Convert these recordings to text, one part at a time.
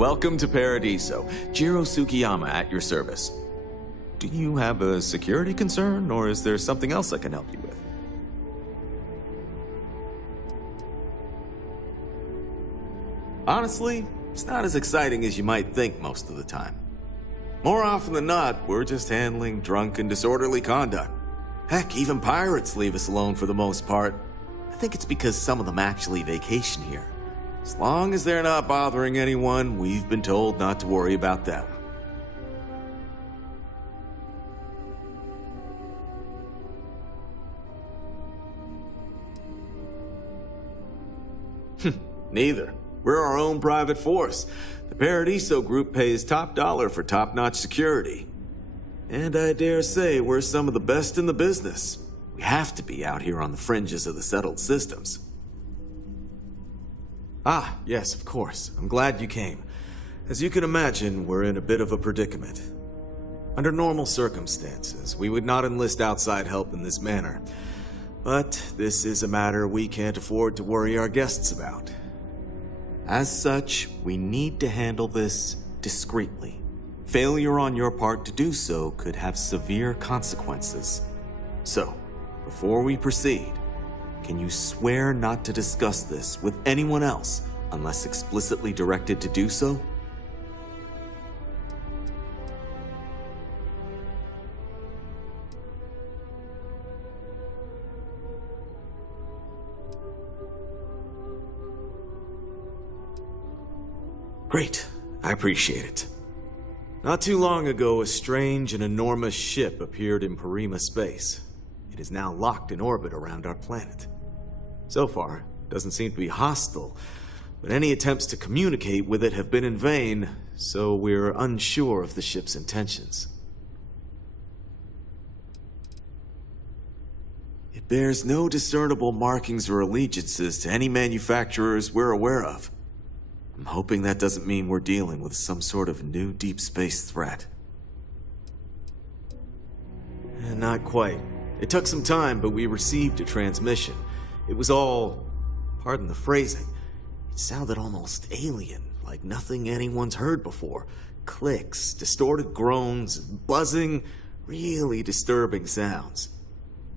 Welcome to Paradiso. Jiro Sukiyama at your service. Do you have a security concern, or is there something else I can help you with? Honestly, it's not as exciting as you might think most of the time. More often than not, we're just handling drunk and disorderly conduct. Heck, even pirates leave us alone for the most part. I think it's because some of them actually vacation here. As long as they're not bothering anyone, we've been told not to worry about them. Neither. We're our own private force. The Paradiso group pays top dollar for top-notch security. And I dare say we're some of the best in the business. We have to be out here on the fringes of the settled systems. Ah, yes, of course. I'm glad you came. As you can imagine, we're in a bit of a predicament. Under normal circumstances, we would not enlist outside help in this manner. But this is a matter we can't afford to worry our guests about. As such, we need to handle this discreetly. Failure on your part to do so could have severe consequences. So, before we proceed, can you swear not to discuss this with anyone else unless explicitly directed to do so? Great. I appreciate it. Not too long ago, a strange and enormous ship appeared in Parima space. It is now locked in orbit around our planet. So far, it doesn't seem to be hostile, but any attempts to communicate with it have been in vain, so we're unsure of the ship's intentions. It bears no discernible markings or allegiances to any manufacturers we're aware of. I'm hoping that doesn't mean we're dealing with some sort of new deep space threat. Not quite. It took some time, but we received a transmission. It was all, pardon the phrasing, it sounded almost alien, like nothing anyone's heard before. Clicks, distorted groans, buzzing, really disturbing sounds.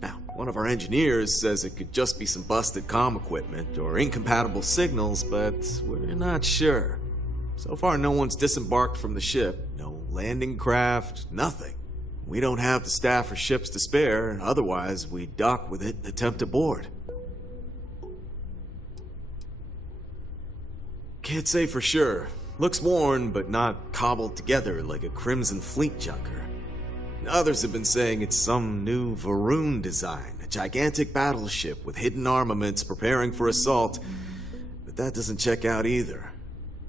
Now, one of our engineers says it could just be some busted comm equipment or incompatible signals, but we're not sure. So far, no one's disembarked from the ship, no landing craft, nothing. We don't have the staff or ships to spare, otherwise we'd dock with it and attempt to board. Can't say for sure. Looks worn, but not cobbled together like a Crimson Fleet junker. Others have been saying it's some new Varun design, a gigantic battleship with hidden armaments preparing for assault, but that doesn't check out either.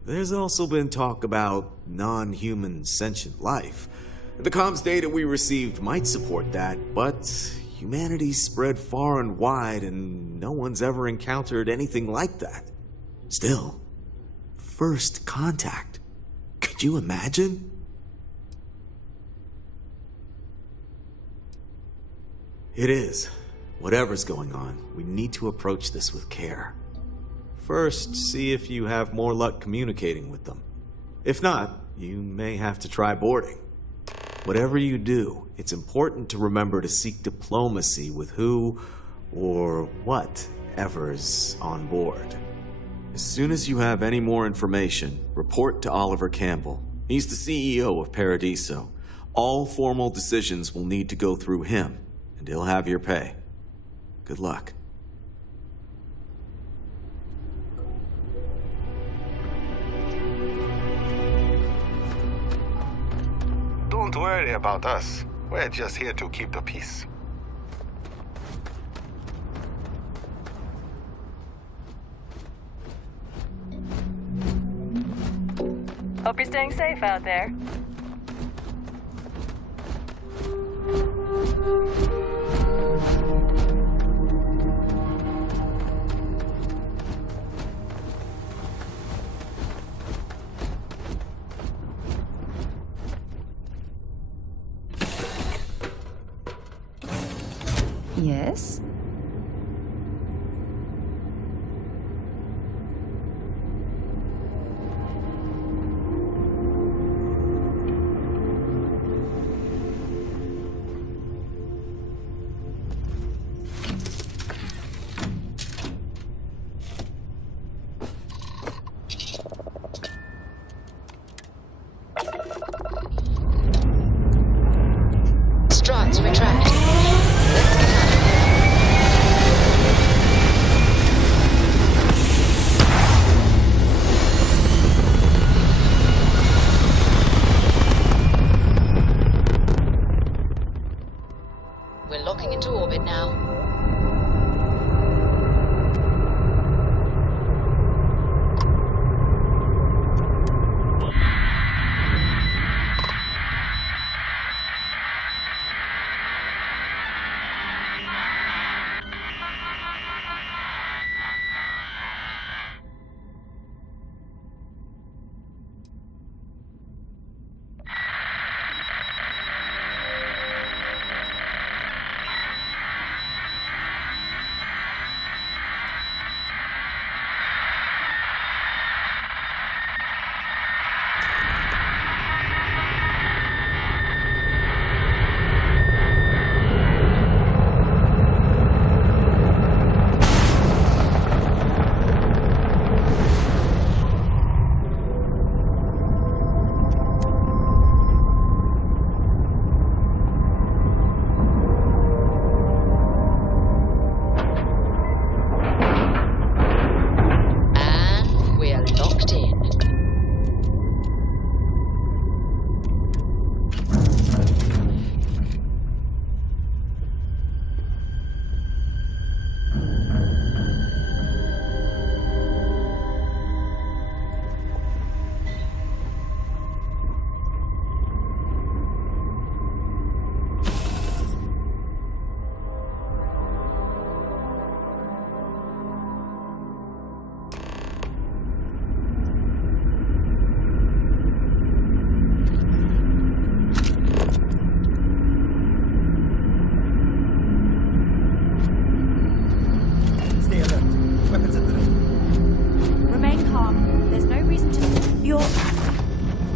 There's also been talk about non-human sentient life. The comms data we received might support that, but humanity's spread far and wide and no one's ever encountered anything like that. Still, first contact. Could you imagine? It is. Whatever's going on, we need to approach this with care. First, see if you have more luck communicating with them. If not, you may have to try boarding. Whatever you do, it's important to remember to seek diplomacy with who or whatever's on board. As soon as you have any more information, report to Oliver Campbell. He's the CEO of Paradiso. All formal decisions will need to go through him, and he'll have your pay. Good luck. Don't worry about us. We're just here to keep the peace. Hope you're staying safe out there. Yes?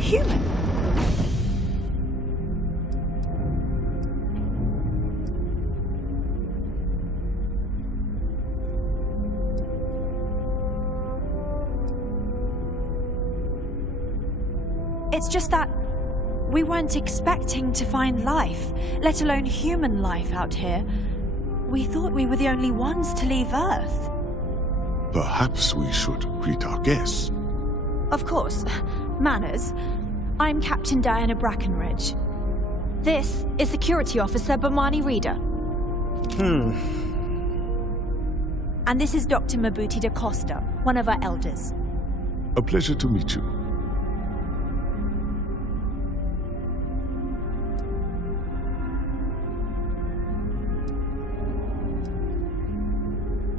human. It's just that we weren't expecting to find life, let alone human life out here. We thought we were the only ones to leave Earth. Perhaps we should greet our guests. Of course. Manners. I'm Captain Diana Brackenridge. This is Security Officer Bomani Reader. And this is Dr. Mabuti da Costa, one of our elders. A pleasure to meet you.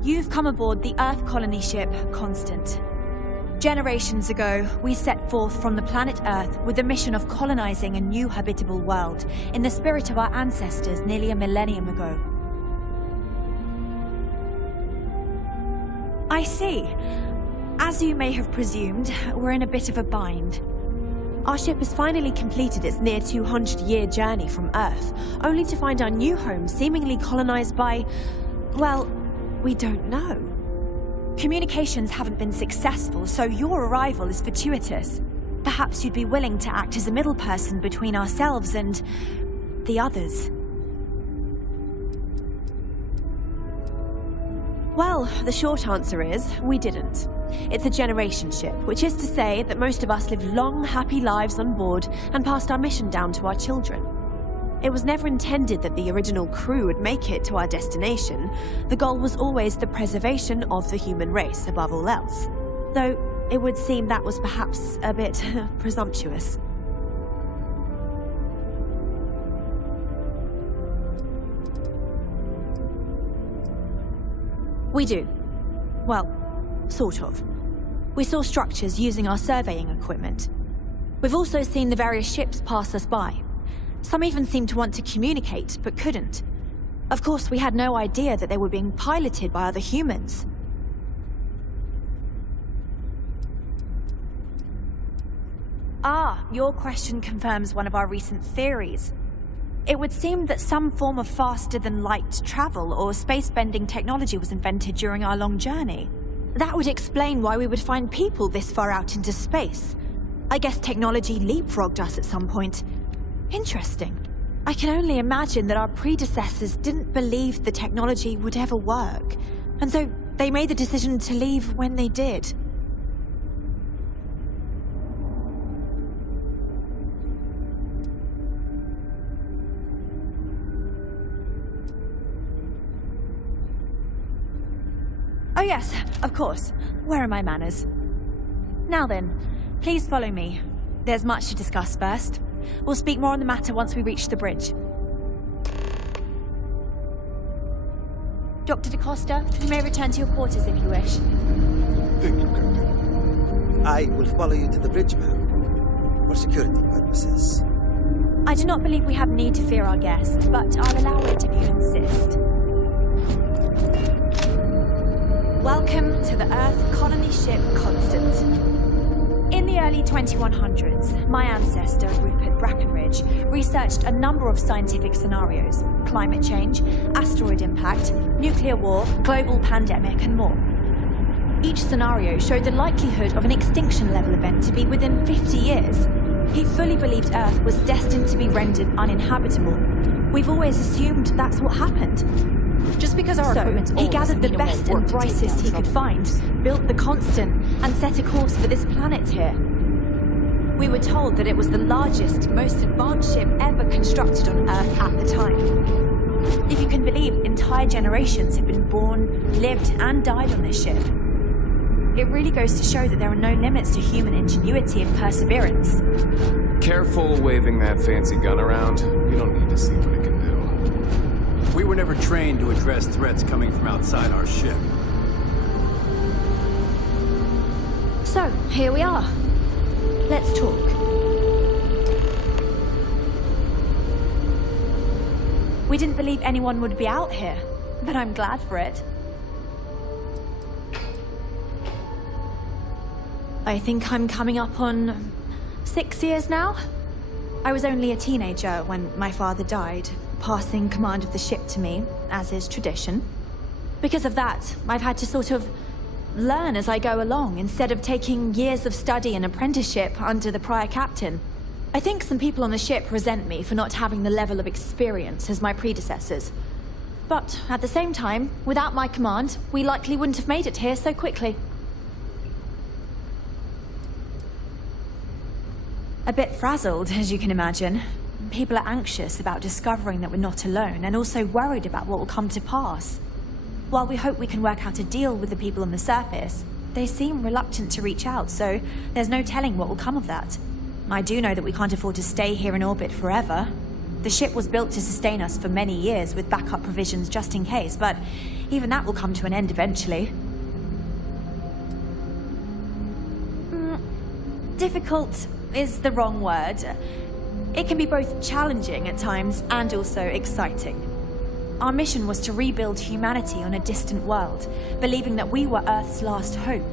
You've come aboard the Earth colony ship Constant. Generations ago, we set forth from the planet Earth with the mission of colonizing a new habitable world in the spirit of our ancestors nearly a millennium ago. I see. As you may have presumed, we're in a bit of a bind. Our ship has finally completed its near 200-year journey from Earth, only to find our new home seemingly colonized by, well, we don't know. Communications haven't been successful, so your arrival is fortuitous. Perhaps you'd be willing to act as a middle person between ourselves and the others. Well, the short answer is, we didn't. It's a generation ship, which is to say that most of us lived long, happy lives on board and passed our mission down to our children. It was never intended that the original crew would make it to our destination. The goal was always the preservation of the human race above all else. Though it would seem that was perhaps a bit presumptuous. We do. Well, sort of. We saw structures using our surveying equipment. We've also seen the various ships pass us by. Some even seemed to want to communicate, but couldn't. Of course, we had no idea that they were being piloted by other humans. Ah, your question confirms one of our recent theories. It would seem that some form of faster-than-light travel or space-bending technology was invented during our long journey. That would explain why we would find people this far out into space. I guess technology leapfrogged us at some point. Interesting. I can only imagine that our predecessors didn't believe the technology would ever work, and so they made the decision to leave when they did. Oh yes, of course. Where are my manners? Now then, please follow me. There's much to discuss first. We'll speak more on the matter once we reach the bridge. Dr. da Costa, you may return to your quarters if you wish. Thank you, Captain. I will follow you to the bridge, ma'am, for security purposes. I do not believe we have need to fear our guest, but I'll allow it if you insist. Welcome to the Earth colony ship Constant. In the early 2100s, my ancestor, Rupert Brackenridge, researched a number of scientific scenarios: climate change, asteroid impact, nuclear war, global pandemic, and more. Each scenario showed the likelihood of an extinction-level event to be within 50 years. He fully believed Earth was destined to be rendered uninhabitable. We've always assumed that's what happened. Just because our equipment's old, he gathered the doesn't mean it best won't and work to take brightest down he could trouble. find, built the Constant, and set a course for this planet here. We were told that it was the largest, most advanced ship ever constructed on Earth at the time. If you can believe, entire generations have been born, lived, and died on this ship. It really goes to show that there are no limits to human ingenuity and perseverance. Careful waving that fancy gun around. You don't need to see what it can do. We were never trained to address threats coming from outside our ship. So, here we are. Let's talk. We didn't believe anyone would be out here, but I'm glad for it. I think I'm coming up on 6 years now. I was only a teenager when my father died, passing command of the ship to me, as is tradition. Because of that, I've had to sort of learn as I go along, instead of taking years of study and apprenticeship under the prior captain. I think some people on the ship resent me for not having the level of experience as my predecessors. But at the same time, without my command, we likely wouldn't have made it here so quickly. A bit frazzled, as you can imagine. People are anxious about discovering that we're not alone, and also worried about what will come to pass. While we hope we can work out a deal with the people on the surface, they seem reluctant to reach out, so there's no telling what will come of that. I do know that we can't afford to stay here in orbit forever. The ship was built to sustain us for many years with backup provisions just in case, but even that will come to an end eventually. Difficult is the wrong word. It can be both challenging at times and also exciting. Our mission was to rebuild humanity on a distant world, believing that we were Earth's last hope.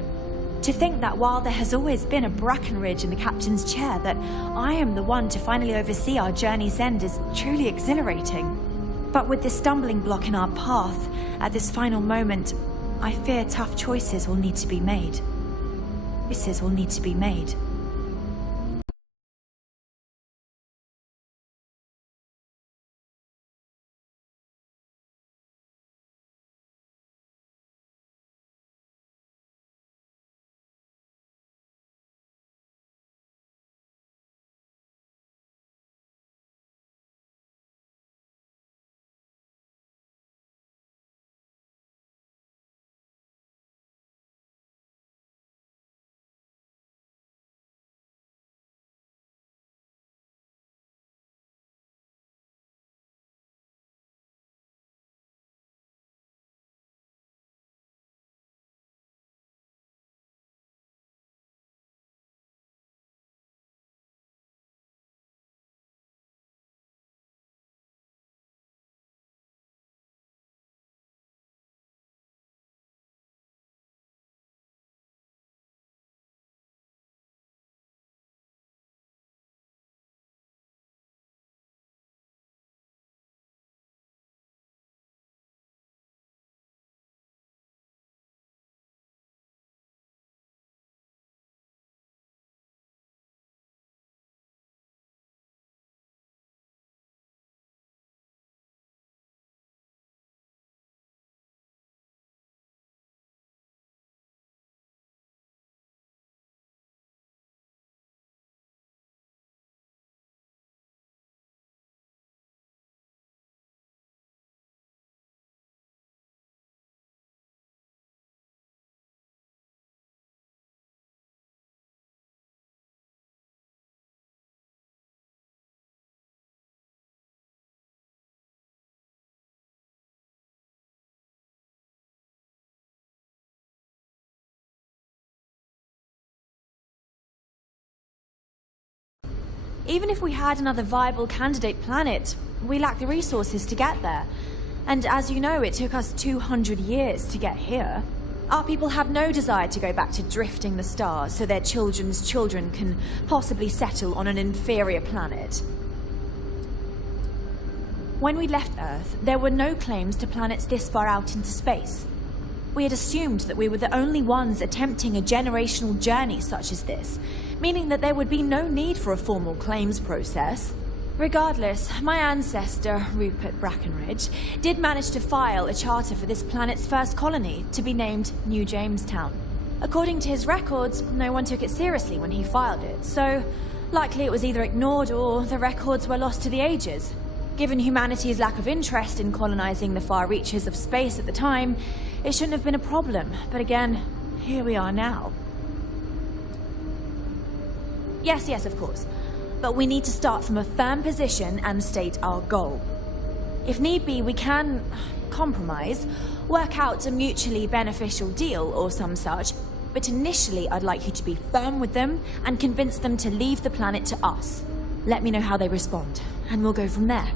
To think that while there has always been a Brackenridge in the captain's chair, that I am the one to finally oversee our journey's end is truly exhilarating. But with this stumbling block in our path, at this final moment, I fear tough choices will need to be made. Choices will need to be made. Even if we had another viable candidate planet, we lack the resources to get there. And as you know, it took us 200 years to get here. Our people have no desire to go back to drifting the stars so their children's children can possibly settle on an inferior planet. When we left Earth, there were no claims to planets this far out into space. We had assumed that we were the only ones attempting a generational journey such as this, meaning that there would be no need for a formal claims process. Regardless, my ancestor, Rupert Brackenridge, did manage to file a charter for this planet's first colony, to be named New Jamestown. According to his records, no one took it seriously when he filed it, so likely it was either ignored or the records were lost to the ages. Given humanity's lack of interest in colonizing the far reaches of space at the time, it shouldn't have been a problem, but again, here we are now. Yes, of course. But we need to start from a firm position and state our goal. If need be, we can compromise, work out a mutually beneficial deal or some such, but initially I'd like you to be firm with them and convince them to leave the planet to us. Let me know how they respond, and we'll go from there.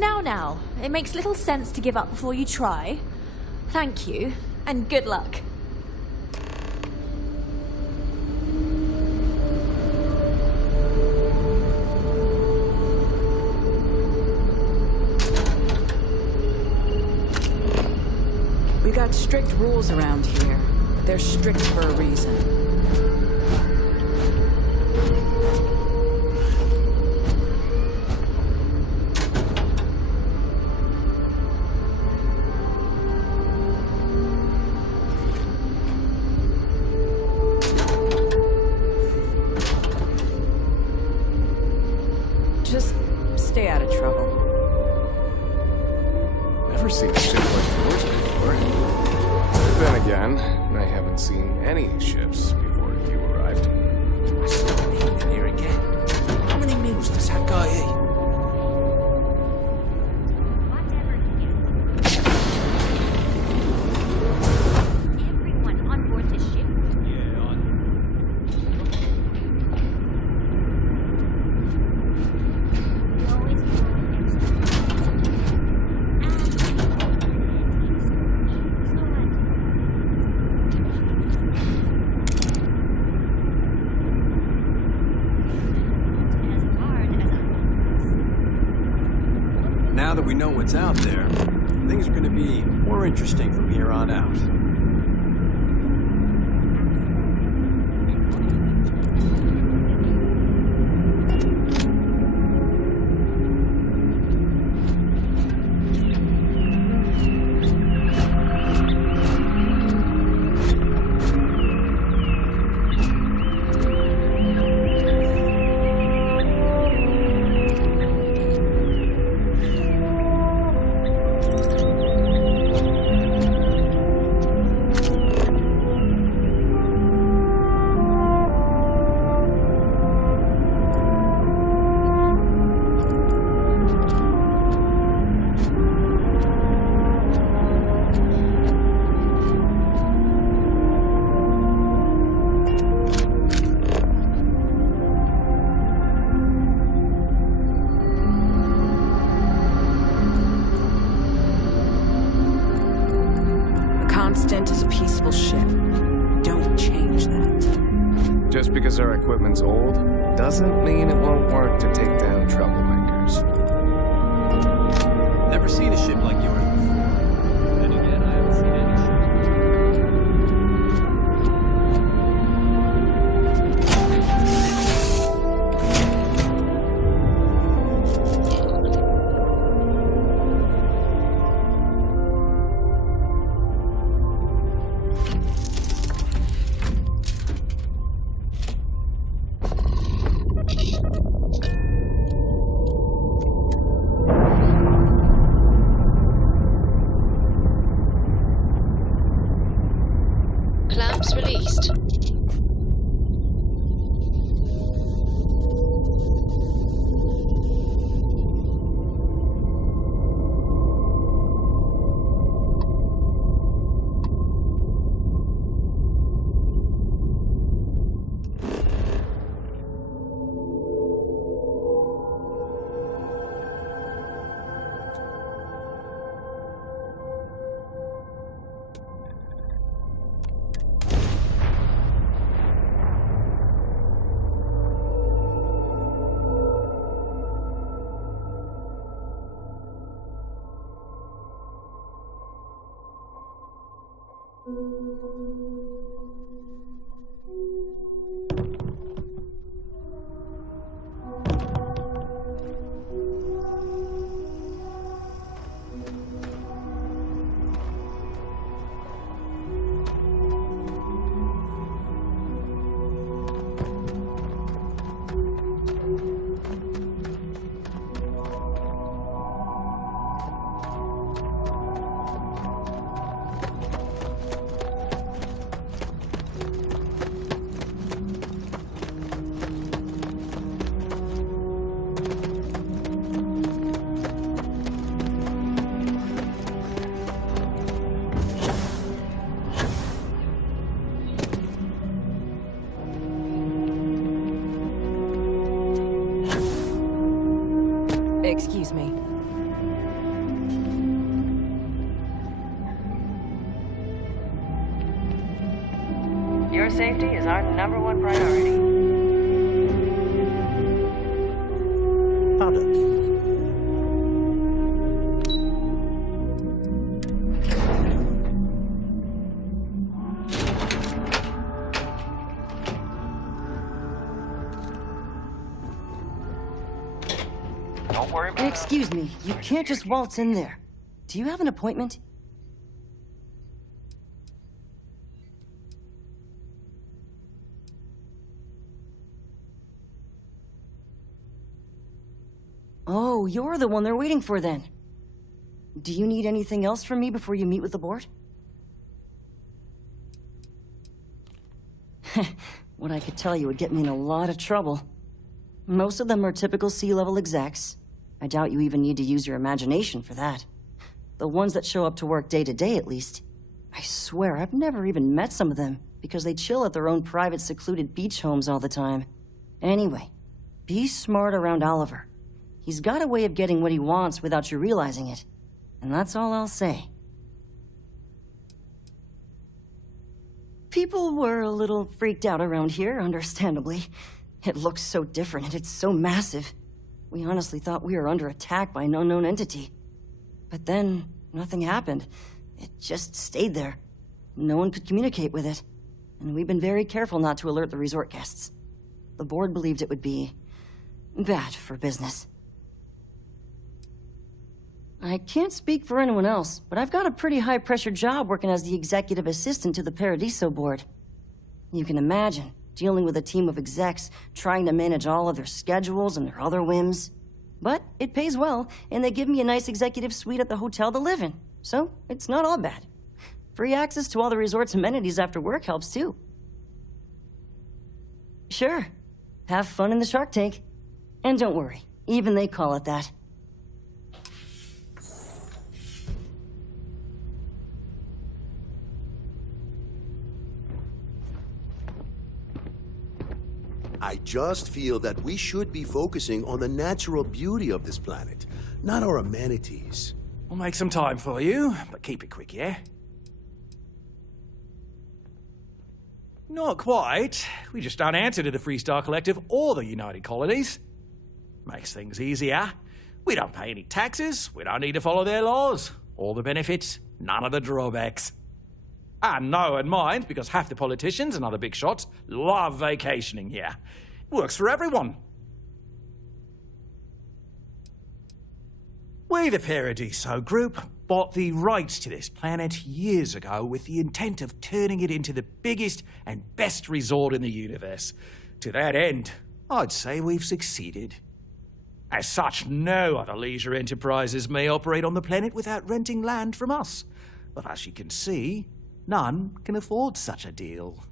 Now, it makes little sense to give up before you try. Thank you, and good luck. We got strict rules around here, but they're strict for a reason. Just stay out of trouble. Never seen a ship like yours before. Then again, I haven't seen any ships before you arrived. In here again. How many meals does that guy eat? Everyone on board this ship. Now that we know what's out there, things are going to be more interesting from here on out. Constant is a peaceful ship. Don't change that. Just because our equipment's old, doesn't mean it won't work to take down troublemakers. Never seen a ship like yours before. And again, I haven't seen any Clamps released. Excuse me. safety is our #1 priority. Pardon. Don't worry about it. Excuse me, you can't just waltz in there. Do you have an appointment? Oh, you're the one they're waiting for then. Do you need anything else from me before you meet with the board? What I could tell you would get me in a lot of trouble. Most of them are typical C-level execs. I doubt you even need to use your imagination for that. The ones that show up to work day to day, at least. I swear, I've never even met some of them, because they chill at their own private, secluded beach homes all the time. Anyway, be smart around Oliver. He's got a way of getting what he wants without you realizing it. And that's all I'll say. People were a little freaked out around here, understandably. It looks so different and it's so massive. We honestly thought we were under attack by an unknown entity. But then, nothing happened. It just stayed there. No one could communicate with it. And we've been very careful not to alert the resort guests. The board believed it would be bad for business. I can't speak for anyone else, but I've got a pretty high-pressure job working as the executive assistant to the Paradiso board. You can imagine, dealing with a team of execs, trying to manage all of their schedules and their other whims. But it pays well, and they give me a nice executive suite at the hotel to live in, so it's not all bad. Free access to all the resort's amenities after work helps too. Sure, have fun in the shark tank. And don't worry, even they call it that. I just feel that we should be focusing on the natural beauty of this planet, not our amenities. We'll make some time for you, but keep it quick, yeah? Not quite. We just don't answer to the Freestar Collective or the United Colonies. Makes things easier. We don't pay any taxes, we don't need to follow their laws. All the benefits, none of the drawbacks. And no one minds, because half the politicians and other big shots love vacationing here. Works for everyone. We, the Paradiso Group, bought the rights to this planet years ago with the intent of turning it into the biggest and best resort in the universe. To that end, I'd say we've succeeded. As such, no other leisure enterprises may operate on the planet without renting land from us. But as you can see, none can afford such a deal.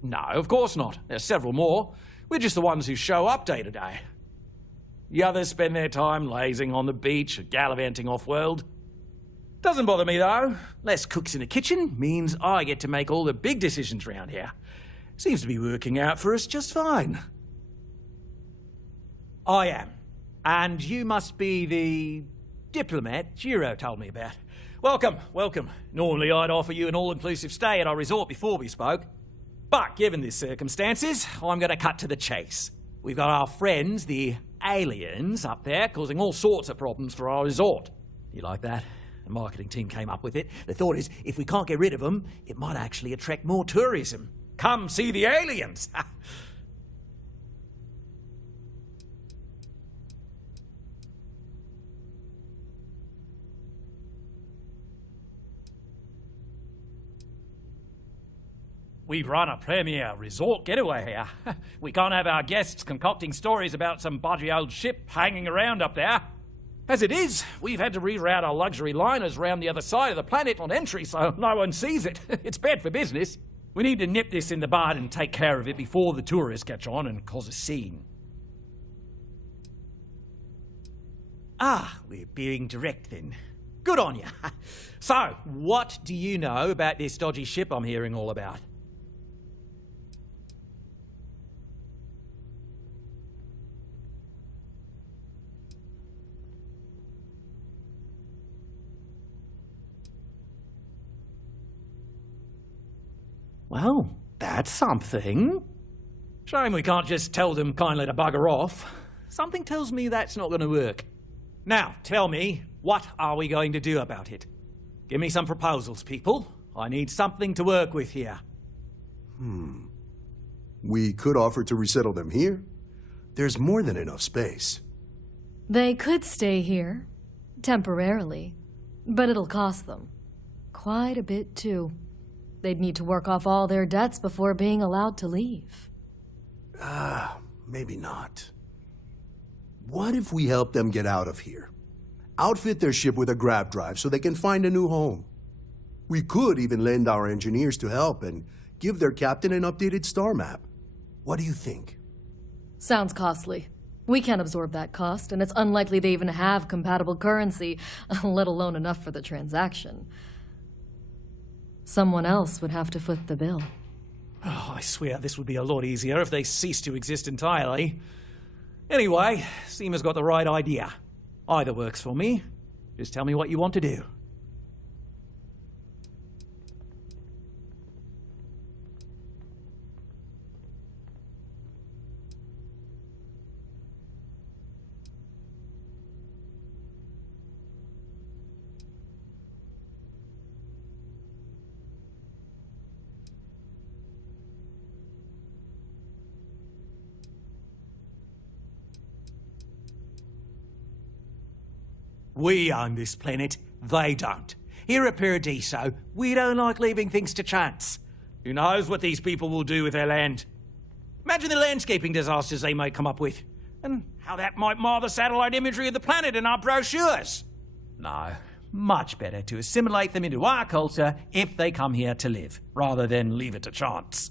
No, of course not. There's several more. We're just the ones who show up day to day. The others spend their time lazing on the beach or gallivanting off-world. Doesn't bother me, though. Less cooks in the kitchen means I get to make all the big decisions around here. Seems to be working out for us just fine. I am. And you must be the diplomat Giro told me about. Welcome, welcome. Normally I'd offer you an all-inclusive stay at our resort before we spoke. But given the circumstances, I'm going to cut to the chase. We've got our friends, the aliens, up there causing all sorts of problems for our resort. You like that? The marketing team came up with it. The thought is, if we can't get rid of them, it might actually attract more tourism. Come see the aliens! We run a premier resort getaway here. We can't have our guests concocting stories about some budgy old ship hanging around up there. As it is, we've had to reroute our luxury liners round the other side of the planet on entry so no one sees it. It's bad for business. We need to nip this in the bud and take care of it before the tourists catch on and cause a scene. Ah, we're being direct then. Good on you. So, what do you know about this dodgy ship I'm hearing all about? Well, that's something. Shame we can't just tell them kindly to bugger off. Something tells me that's not going to work. Now, tell me, what are we going to do about it? Give me some proposals, people. I need something to work with here. We could offer to resettle them here. There's more than enough space. They could stay here, temporarily, but it'll cost them. Quite a bit, too. They'd need to work off all their debts before being allowed to leave. Maybe not. What if we help them get out of here? Outfit their ship with a grab drive so they can find a new home. We could even lend our engineers to help and give their captain an updated star map. What do you think? Sounds costly. We can't absorb that cost, and it's unlikely they even have compatible currency, let alone enough for the transaction. Someone else would have to foot the bill. Oh, I swear this would be a lot easier if they ceased to exist entirely. Anyway, Seema's got the right idea. Either works for me. Just tell me what you want to do. We own this planet, they don't. Here at Paradiso, we don't like leaving things to chance. Who knows what these people will do with their land? Imagine the landscaping disasters they might come up with, and how that might mar the satellite imagery of the planet in our brochures. No, much better to assimilate them into our culture if they come here to live, rather than leave it to chance.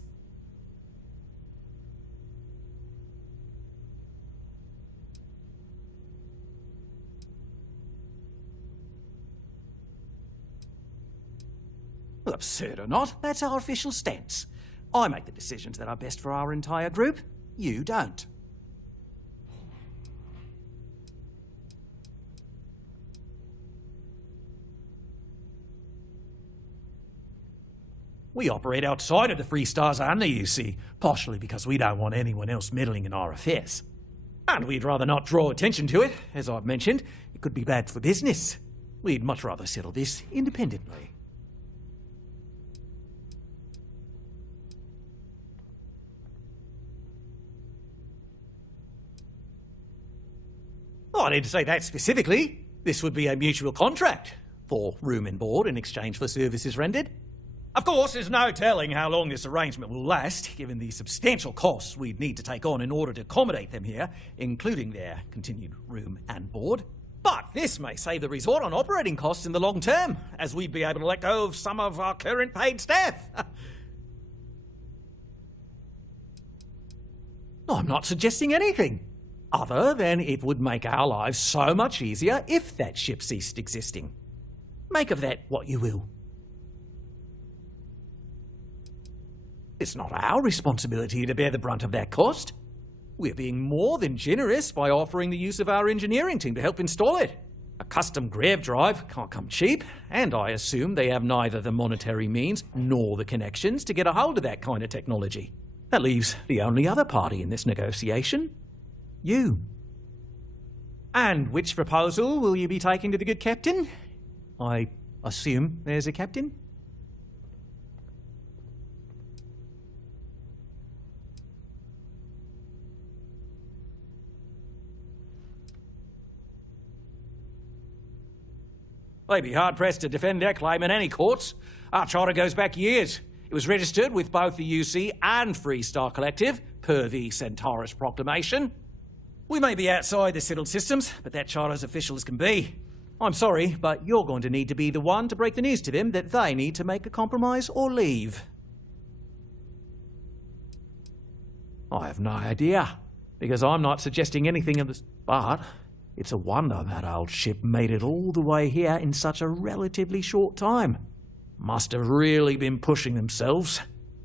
Well, absurd or not, that's our official stance. I make the decisions that are best for our entire group. You don't. We operate outside of the Free Star Zone, you see, partially because we don't want anyone else meddling in our affairs. And we'd rather not draw attention to it. As I've mentioned, it could be bad for business. We'd much rather settle this independently. I need to say that specifically. This would be a mutual contract for room and board in exchange for services rendered. Of course, there's no telling how long this arrangement will last, given the substantial costs we'd need to take on in order to accommodate them here, including their continued room and board. But this may save the resort on operating costs in the long term, as we'd be able to let go of some of our current paid staff. I'm not suggesting anything, other than it would make our lives so much easier if that ship ceased existing. Make of that what you will. It's not our responsibility to bear the brunt of that cost. We're being more than generous by offering the use of our engineering team to help install it. A custom grav drive can't come cheap, and I assume they have neither the monetary means nor the connections to get a hold of that kind of technology. That leaves the only other party in this negotiation: you. And which proposal will you be taking to the good captain? I assume there's a captain? They'd be hard-pressed to defend their claim in any courts. Our charter goes back years. It was registered with both the UC and Free Star Collective, per the Centaurus Proclamation. We may be outside the settled systems, but that charter's official as can be. I'm sorry, but you're going to need to be the one to break the news to them that they need to make a compromise or leave. I have no idea, because I'm not suggesting anything of this, but it's a wonder that old ship made it all the way here in such a relatively short time. Must have really been pushing themselves.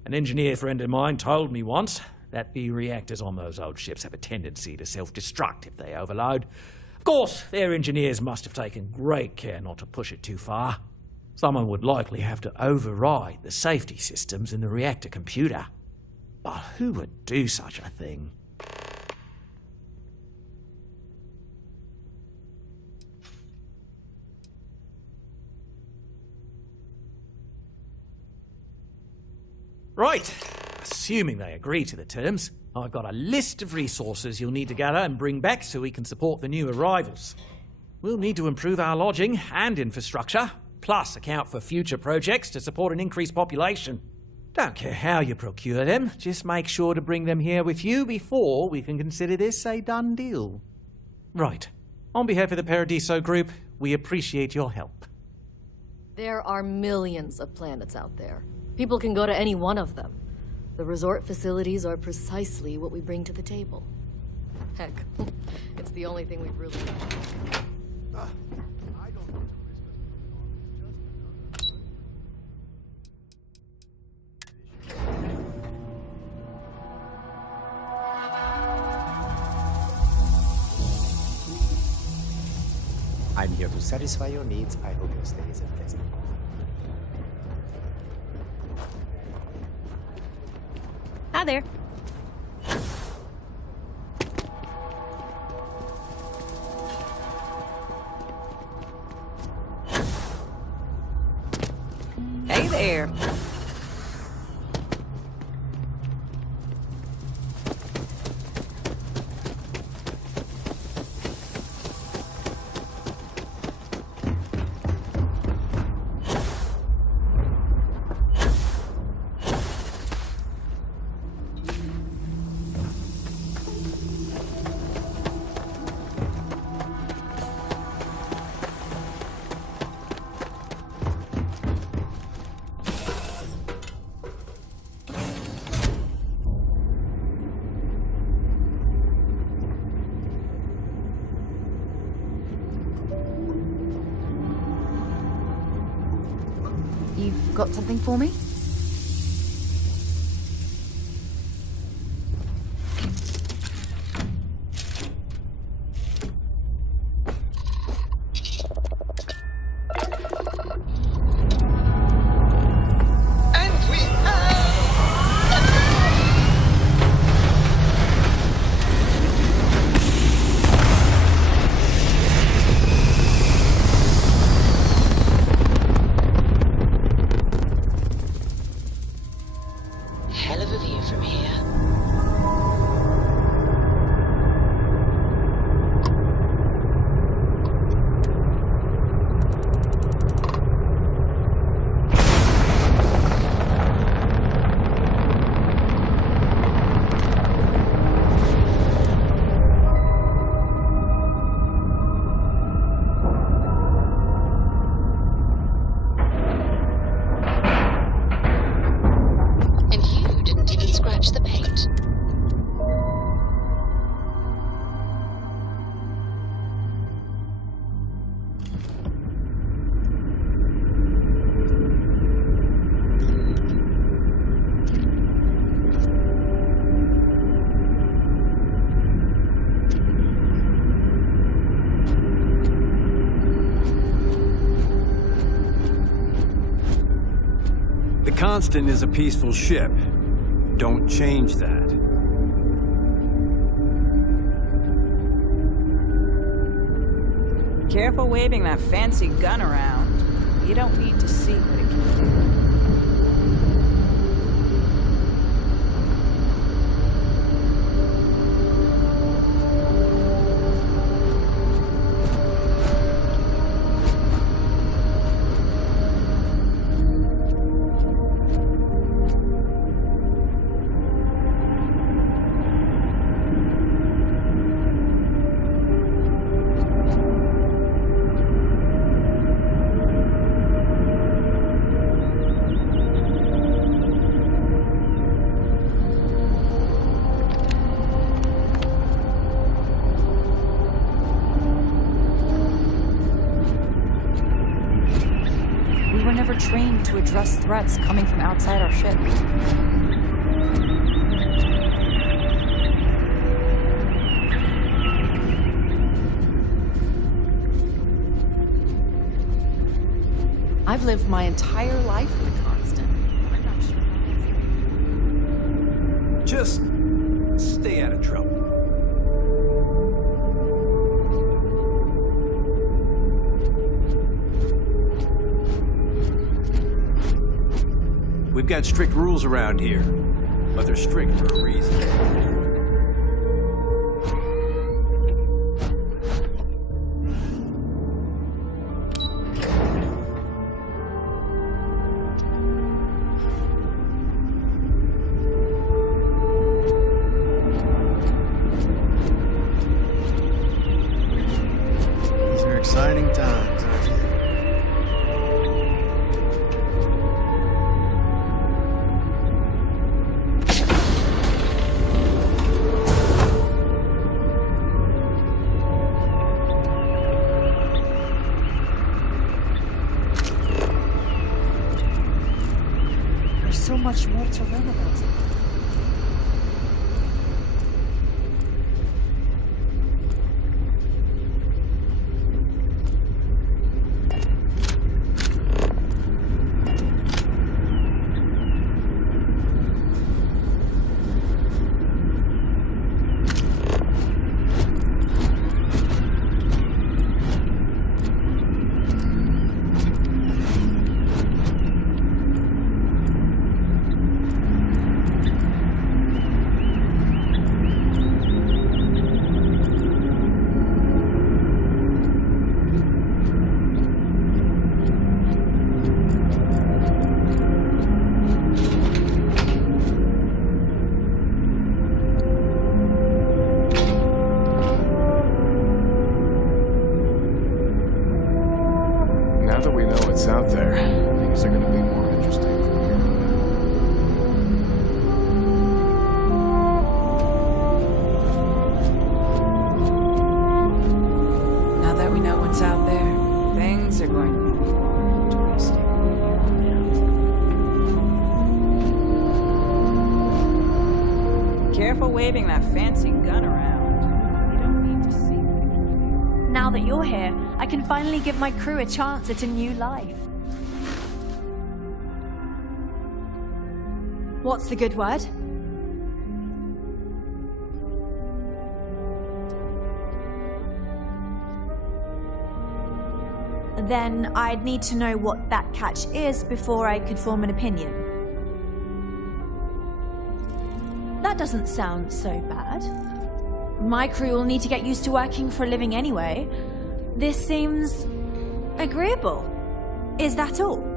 An engineer friend of mine told me once that the reactors on those old ships have a tendency to self-destruct if they overload. Of course, their engineers must have taken great care not to push it too far. Someone would likely have to override the safety systems in the reactor computer. But who would do such a thing? Right. Assuming they agree to the terms, I've got a list of resources you'll need to gather and bring back so we can support the new arrivals. We'll need to improve our lodging and infrastructure, plus account for future projects to support an increased population. Don't care how you procure them, just make sure to bring them here with you before we can consider this a done deal. Right. On behalf of the Paradiso Group, we appreciate your help. There are millions of planets out there. People can go to any one of them. The resort facilities are precisely what we bring to the table. Heck, it's the only thing we've really done. I'm here to satisfy your needs. I hope your stay is a pleasant one. Hi there. Hey there. You've got something for me? Constant is a peaceful ship. Don't change that. Careful waving that fancy gun around. You don't need to see what it can do. Trained to address threats coming from outside our ship. I've lived my entire life with a constant. I'm not sure. Just stay out of trouble. We've got strict rules around here, but they're strict for a reason. These are exciting times. There's so much more to learn about it. Now that we know what's out there, things are going to be more interesting from here on Now that we know what's out there, things are going to be more interesting from here on out. Careful waving that fancy gun around. You don't need to see me. Now that you're here, I can finally give my crew a chance at a new life. What's the good word? Then I'd need to know what that catch is before I could form an opinion. That doesn't sound so bad. My crew will need to get used to working for a living anyway. This seems agreeable. Is that all?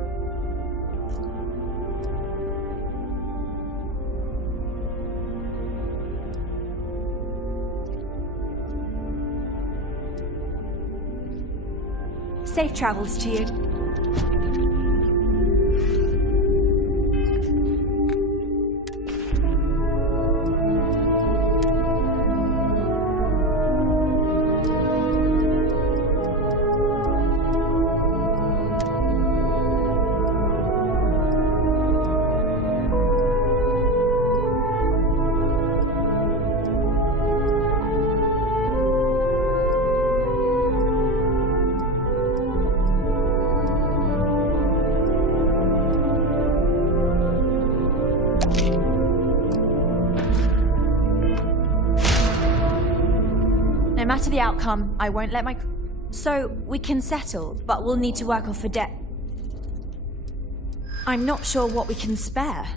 Safe travels to you. No matter the outcome, I won't let my... So, we can settle, but we'll need to work off a debt. I'm not sure what we can spare.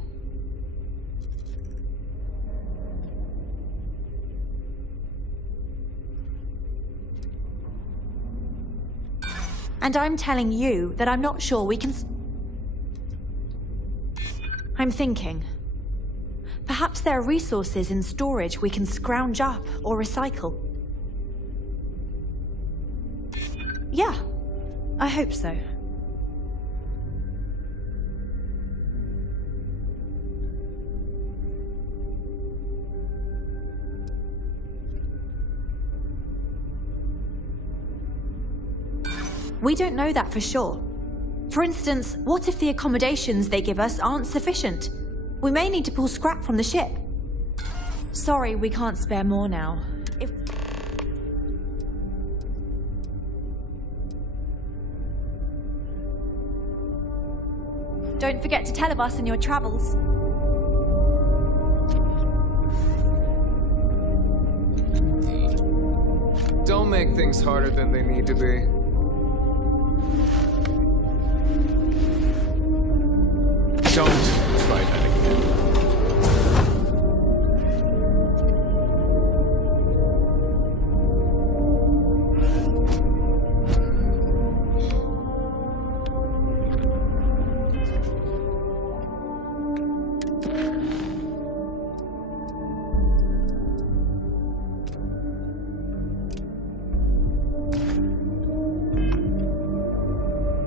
And I'm telling you that I'm not sure we can... I'm thinking. Perhaps there are resources in storage we can scrounge up or recycle. Yeah, I hope so. We don't know that for sure. For instance, what if the accommodations they give us aren't sufficient? We may need to pull scrap from the ship. Sorry, we can't spare more now. If... Don't forget to tell of us in your travels. Don't make things harder than they need to be. Don't try that again.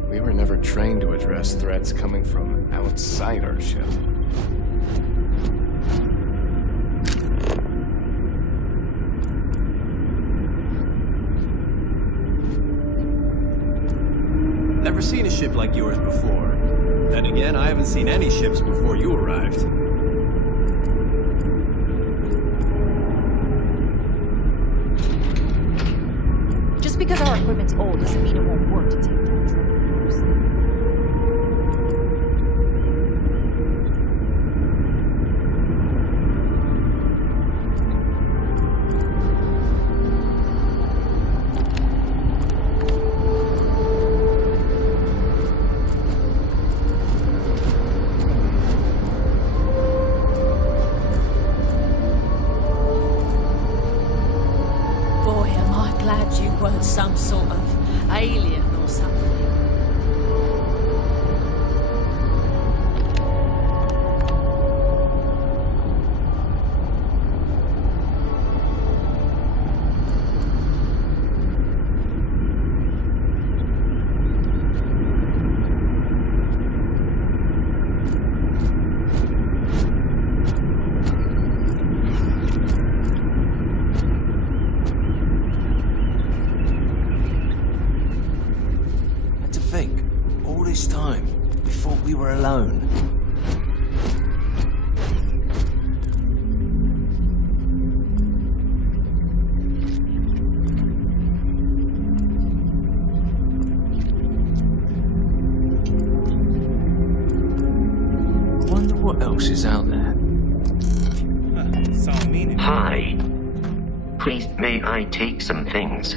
We were never trained to address threats coming from outside our ship. Never seen a ship like yours before. Then again, I haven't seen any ships before you arrived. Just because our equipment's old doesn't mean it won't work to take down trouble. Boy, am I glad you weren't some sort of alien or something. And to think, all this time, we thought we were alone. Wonder what else is out there. Hi. Please, may I take some things?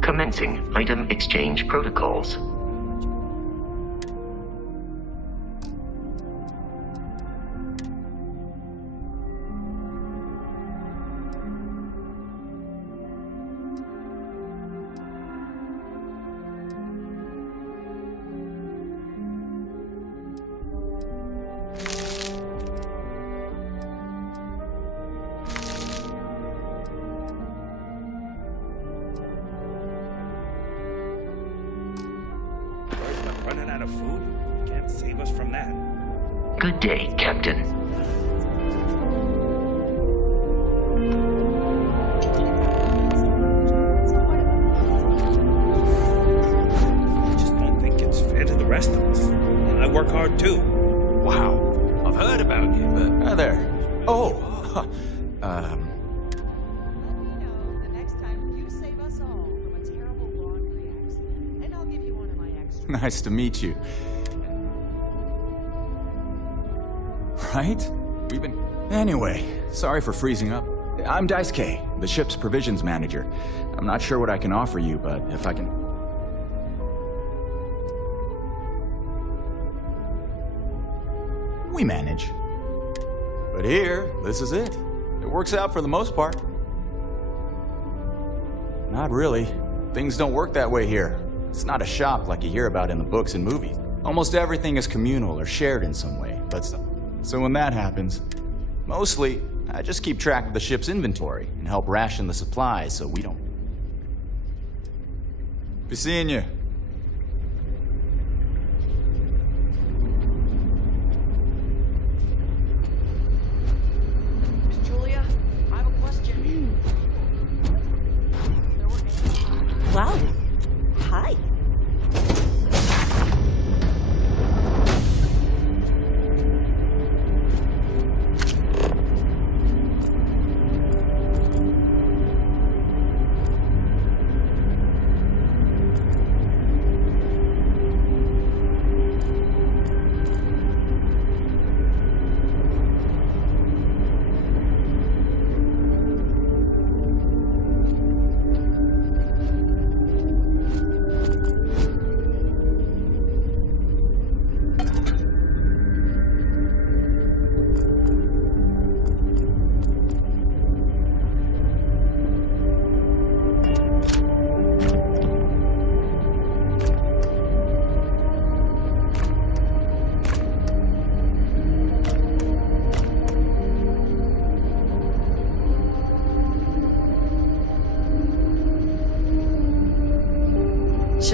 Commencing item exchange protocols. Running out of food? Can't save us from that. Good day, Captain. I just don't think it's fair to the rest of us. And I work hard too. Wow. I've heard about you, but... Hi there. Oh! Nice to meet you. Right? We've been... Anyway, sorry for freezing up. I'm Daisuke, the ship's provisions manager. I'm not sure what I can offer you, but if I can... We manage. But here, this is it. It works out for the most part. Not really. Things don't work that way here. It's not a shop like you hear about in the books and movies. Almost everything is communal or shared in some way, but so when that happens, mostly, I just keep track of the ship's inventory and help ration the supplies so we don't... Be seeing you.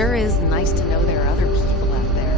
sure is nice to know there are other people out there.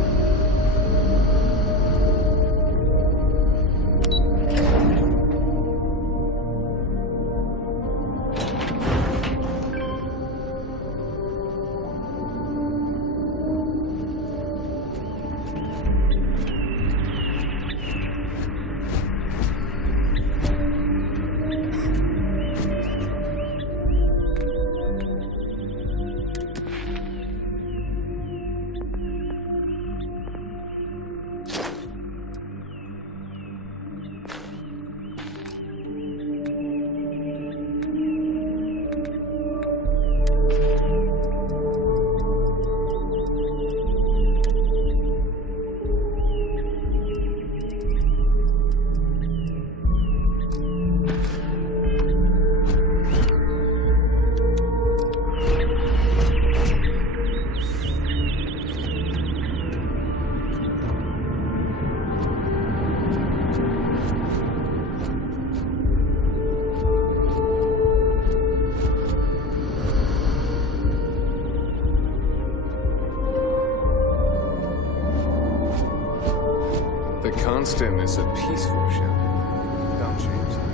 The Constant is a peaceful ship. Don't change that.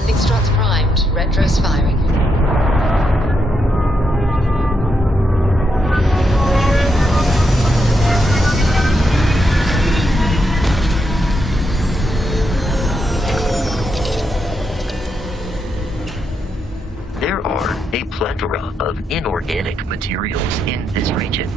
Landing struts primed. Retros firing. There are a plethora of inorganic materials in this region.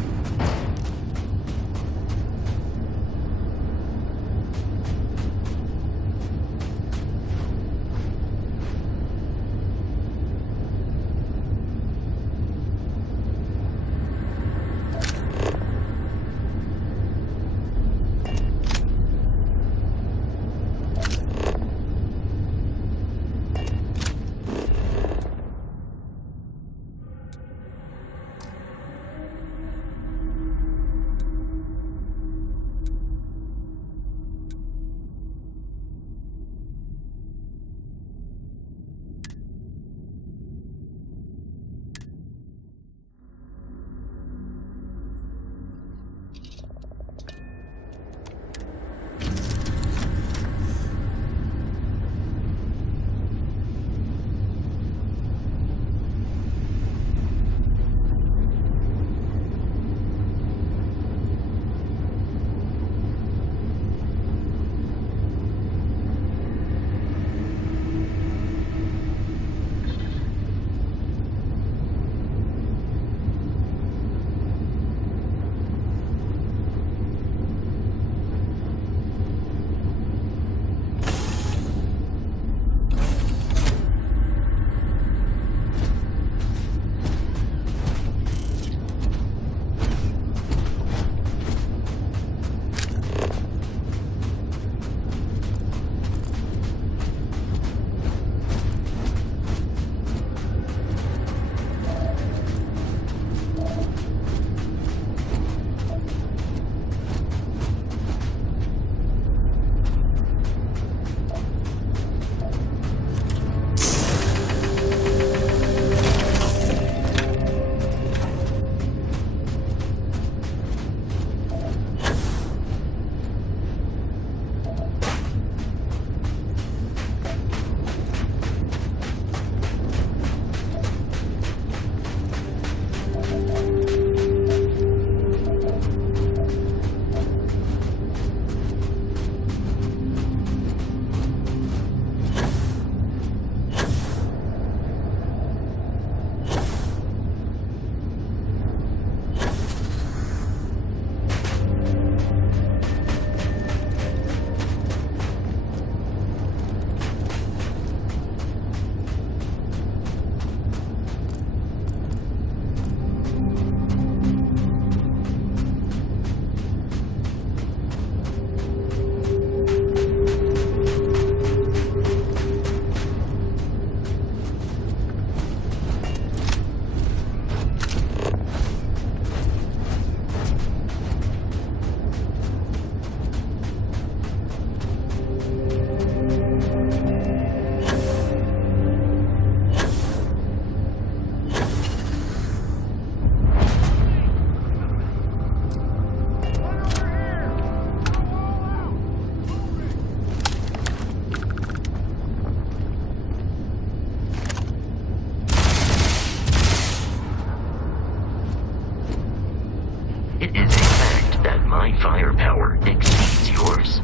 firepower exceeds yours.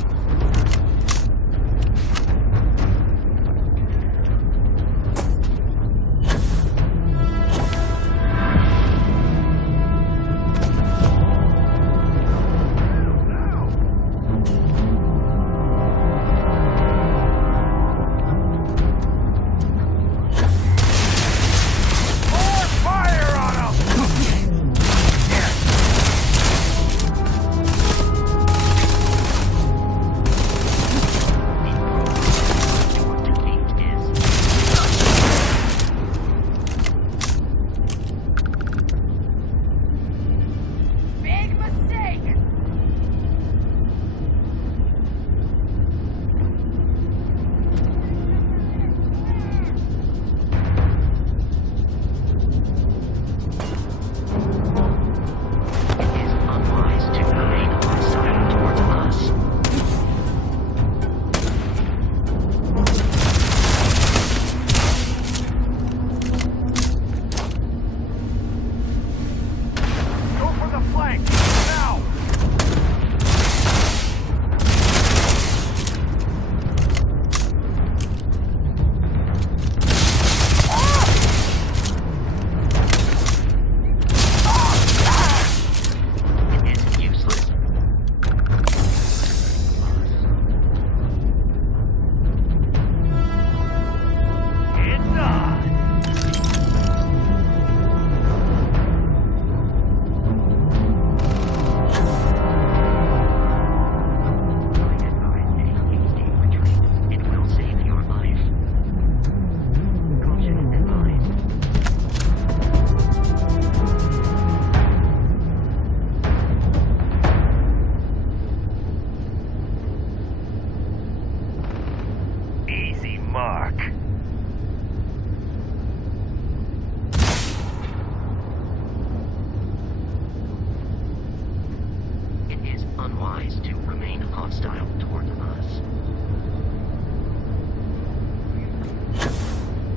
unwise to remain hostile toward us.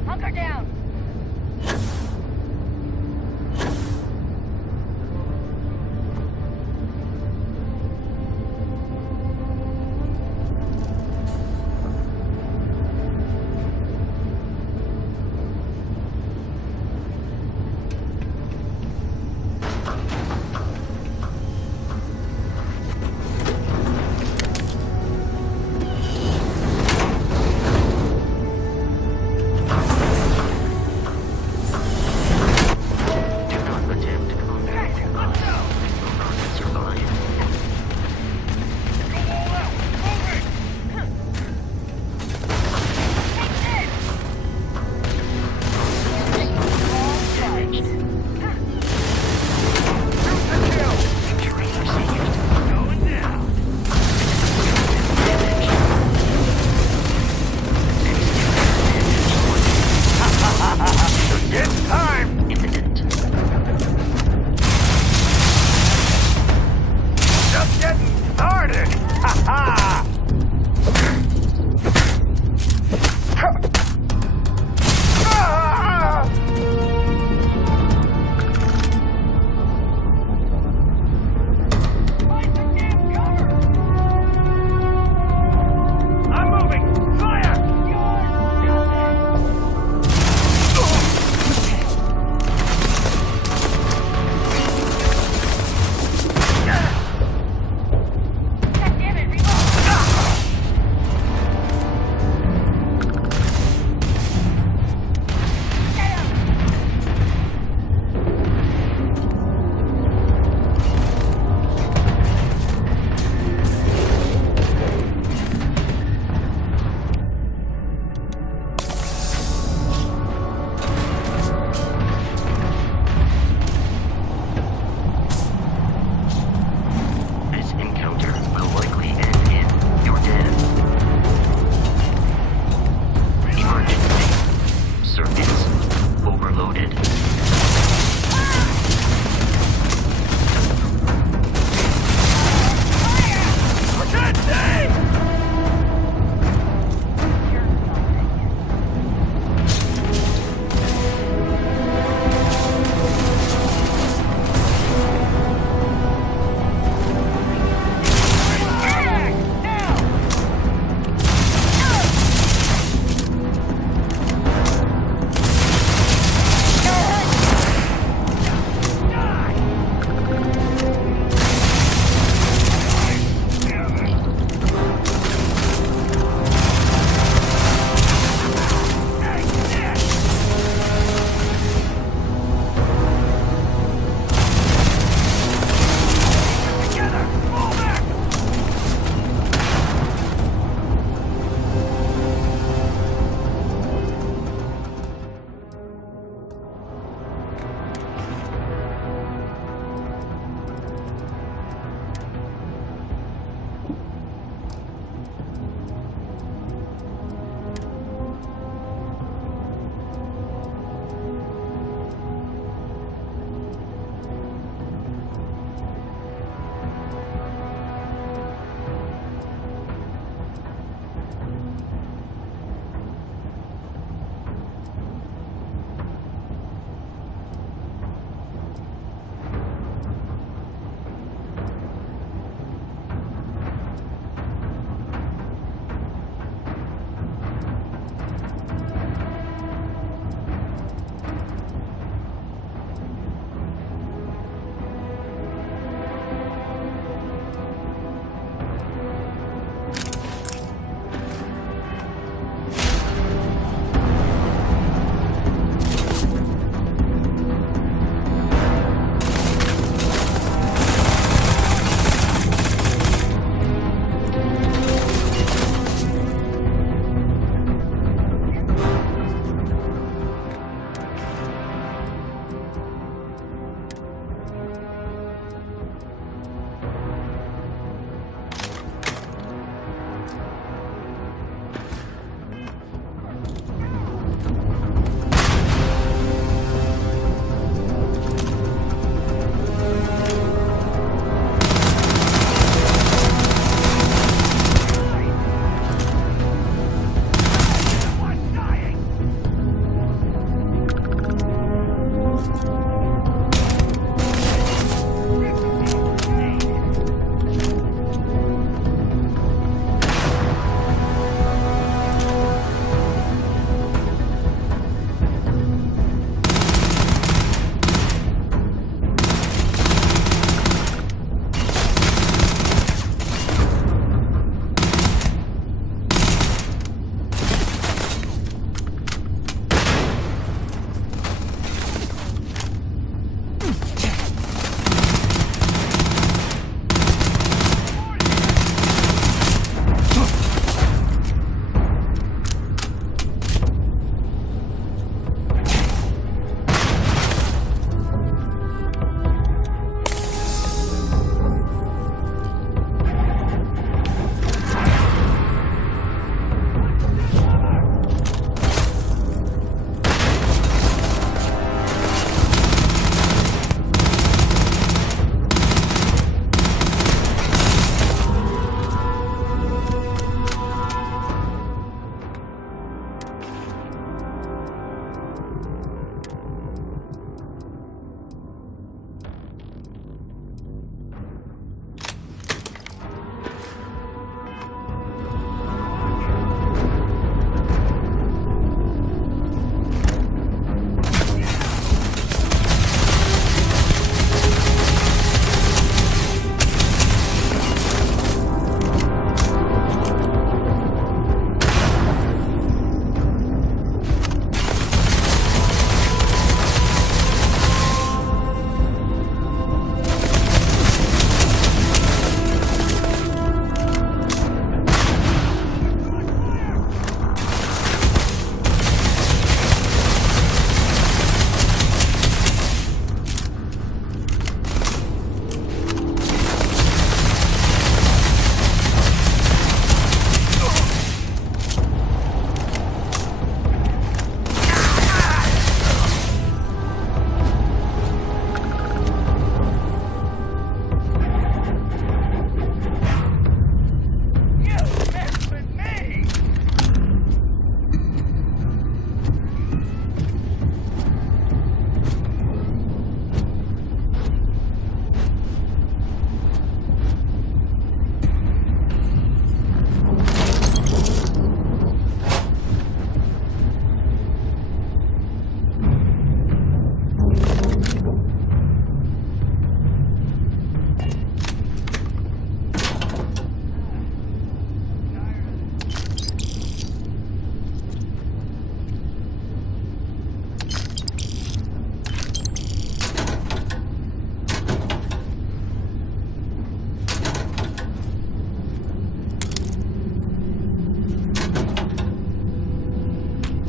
Hunker down!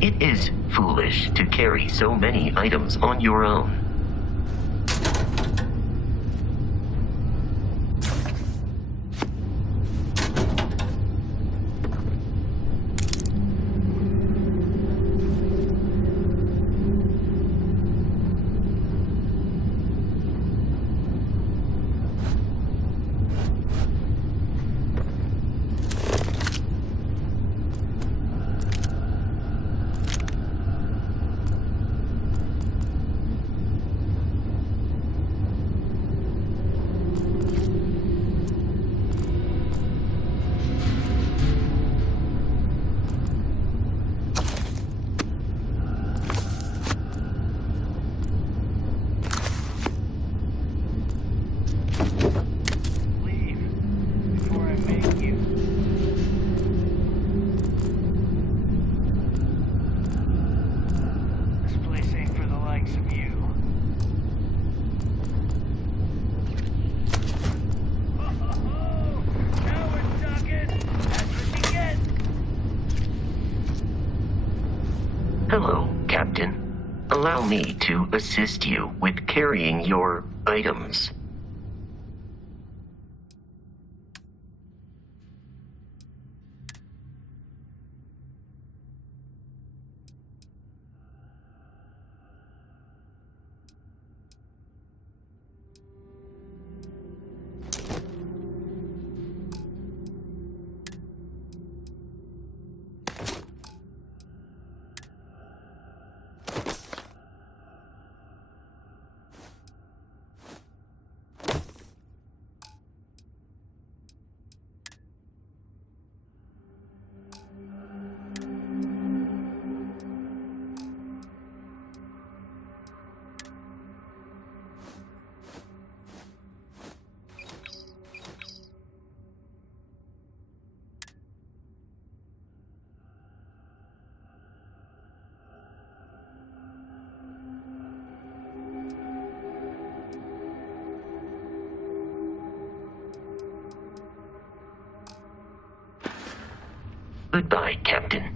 It is foolish to carry so many items on your own. Hello, Captain. Allow me to assist you with carrying your items. Goodbye, Captain.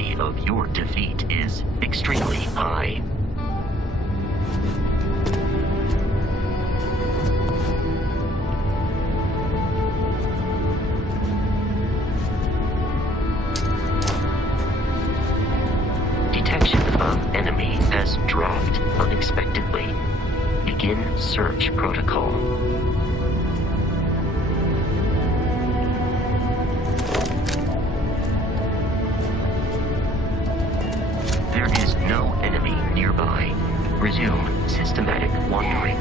probability of your defeat is extremely high. Detection of enemy has dropped unexpectedly. Begin search protocol. There is no enemy nearby. Resume systematic wandering.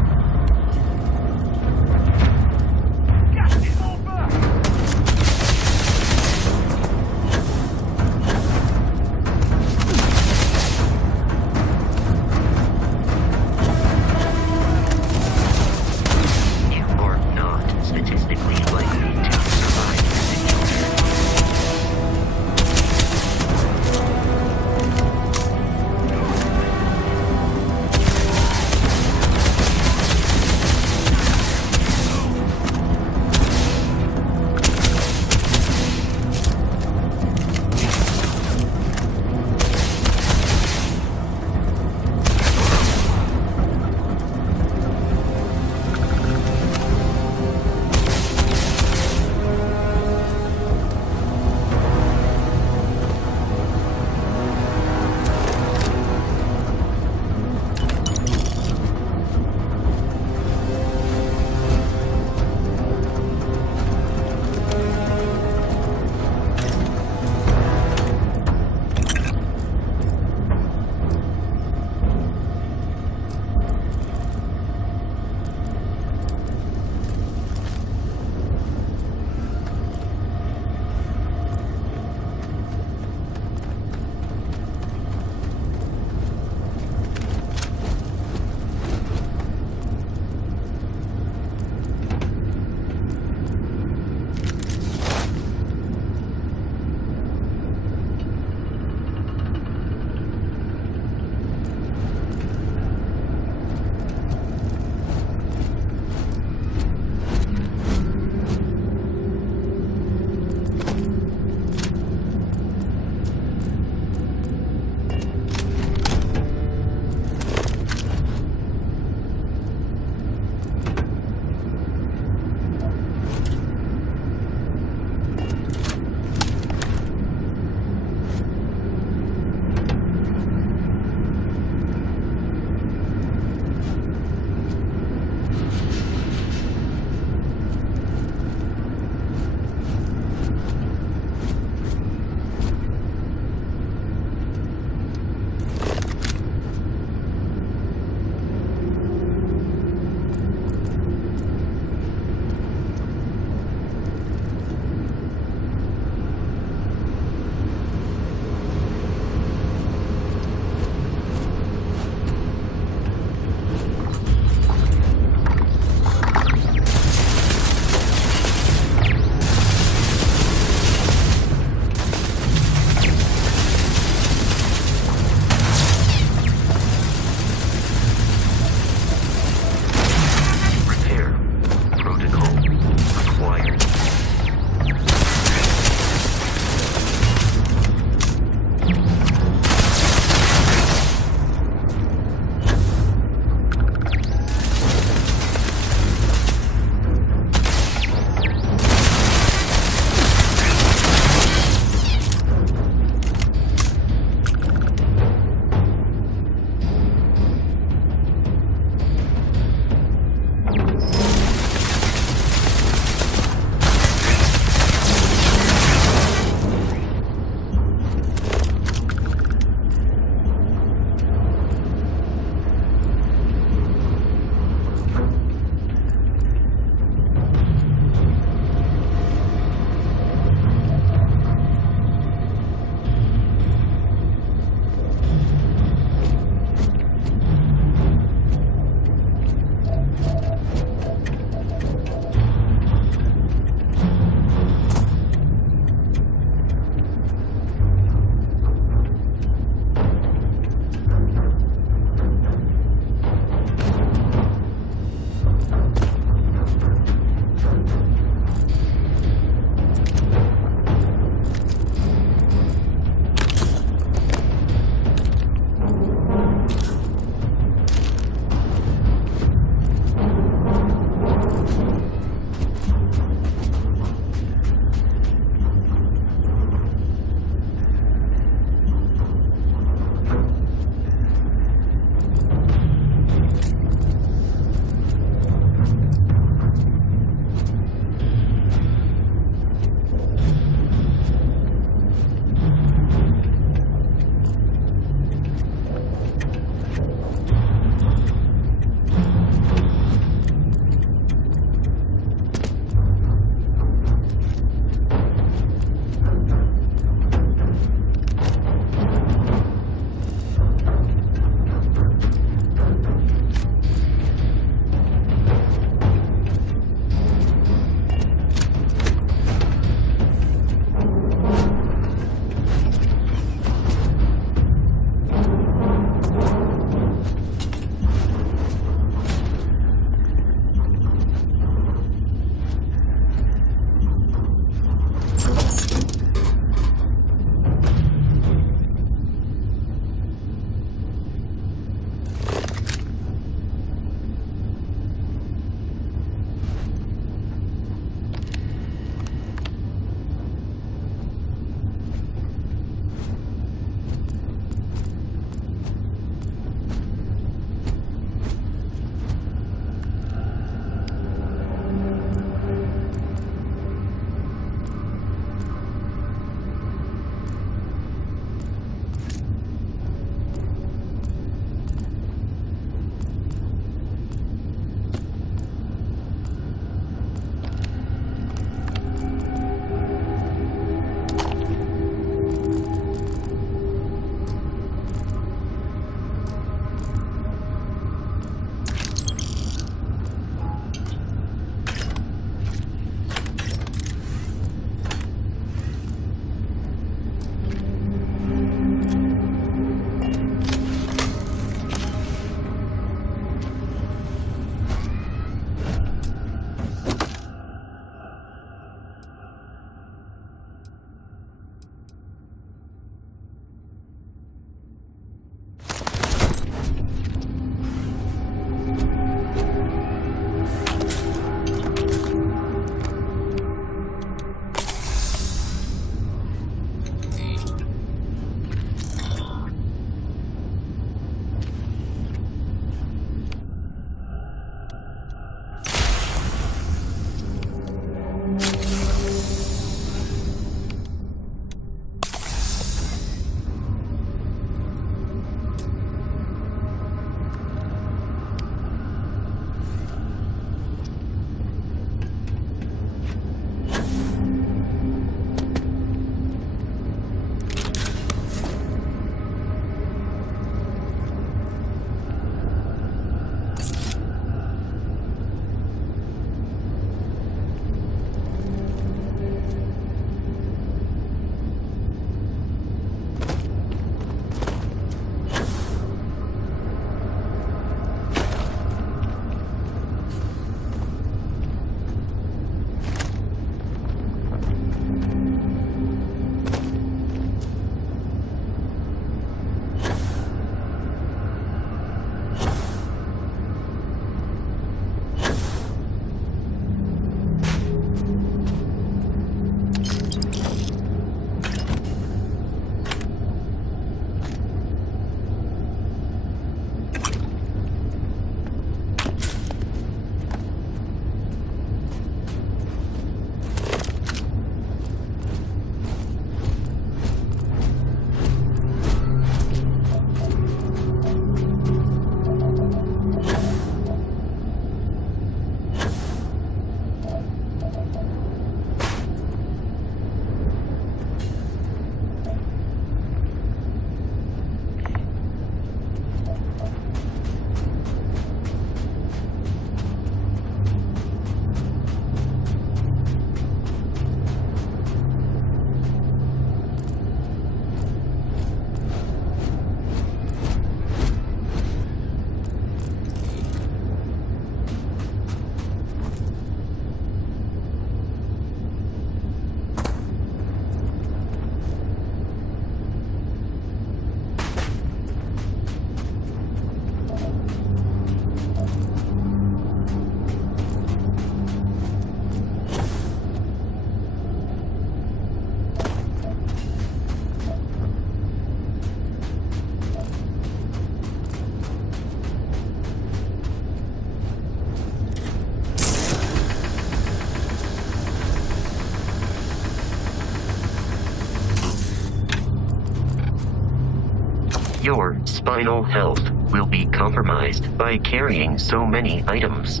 Your spinal health will be compromised by carrying so many items.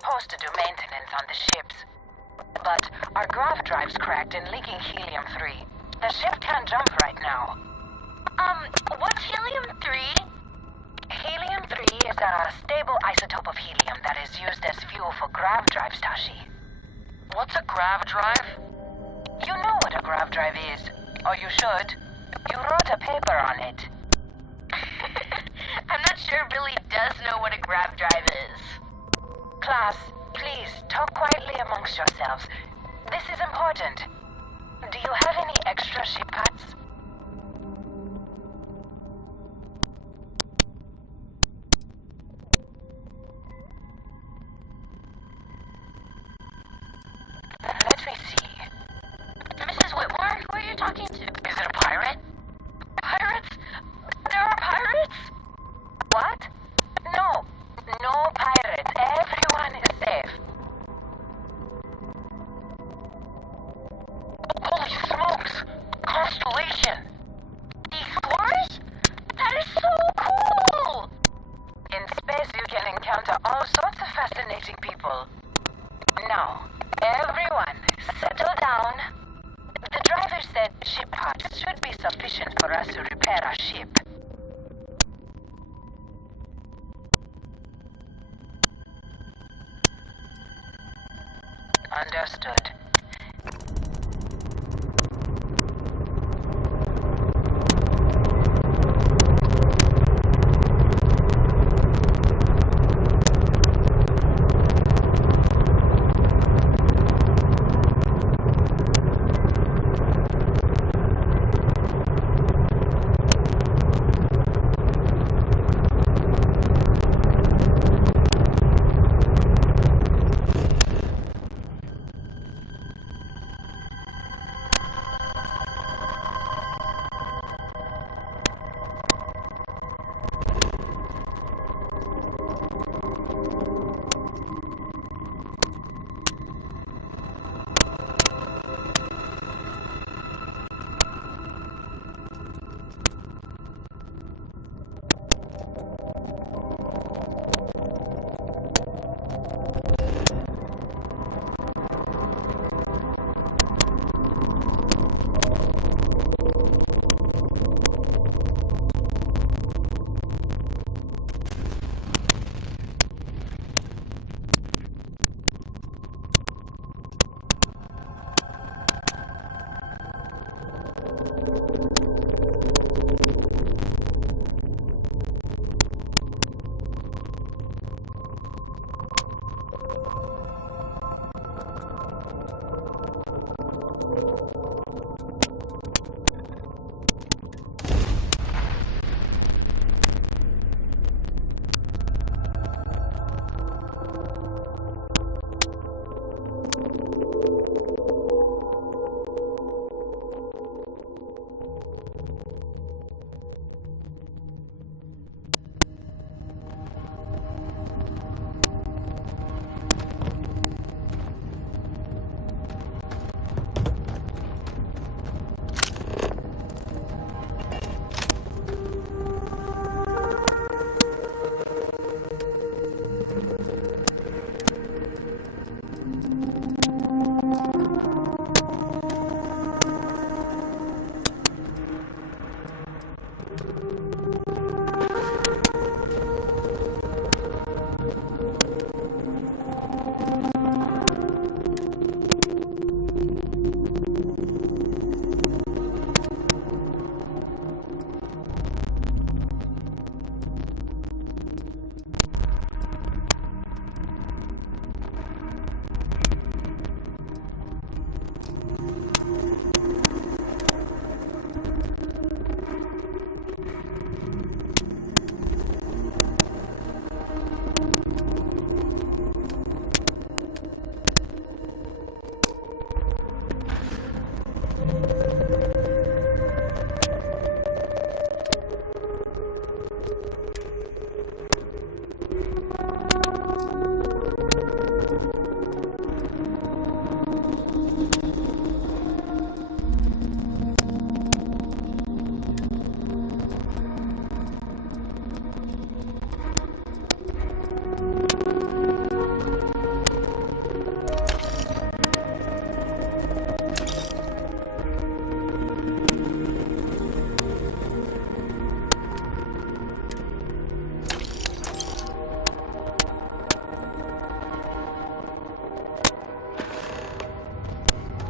supposed to do maintenance on the ships. But our grav drive's cracked and leaking helium-3. The ship can't jump right now. What's helium-3? Helium-3 is a stable isotope of helium that is used as fuel for grav drives, Tashi. What's a grav drive? You know what a grav drive is. Or you should. You wrote a paper on it. I'm not sure Billy does know what a grav drive is. Class, please, talk quietly amongst yourselves. This is important. Do you have any extra ship parts? Let me see. Mrs. Whitmore, who are you talking to? Is it a pirate? Pirates? There are pirates? What? No. No pirates. Everyone is safe. Holy smokes! Constellation! Explorers? That is so cool! In space you can encounter all sorts of fascinating people. Now, everyone, settle down. The driver said ship parts should be sufficient for us to repair our ship. Understood.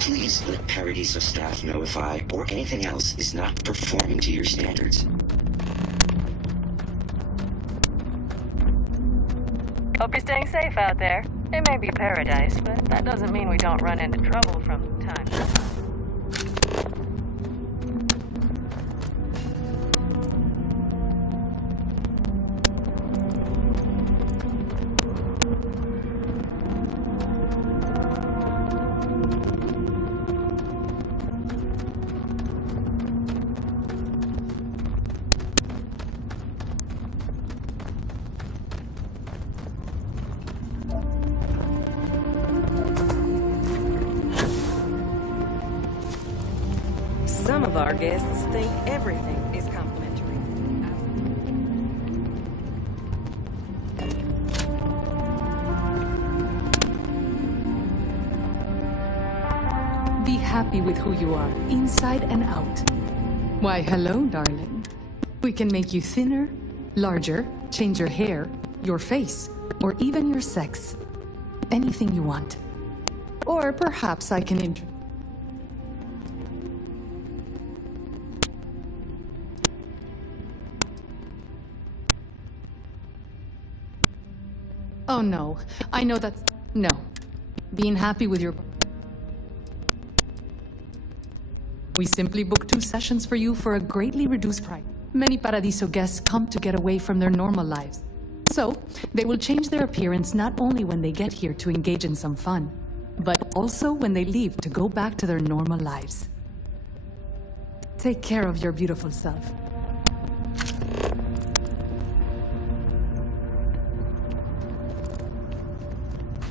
Please let Paradiso staff know if I, or anything else, is not performing to your standards. Hope you're staying safe out there. It may be paradise, but that doesn't mean we don't run into trouble from time to time. Some of our guests think everything is complimentary. Be happy with who you are, inside and out. Why, hello, darling. We can make you thinner, larger, change your hair, your face, or even your sex. Anything you want. Or perhaps I can Oh no, I know that's... No. Being happy with your... We simply book 2 sessions for you for a greatly reduced price. Many Paradiso guests come to get away from their normal lives. So, they will change their appearance not only when they get here to engage in some fun, but also when they leave to go back to their normal lives. Take care of your beautiful self.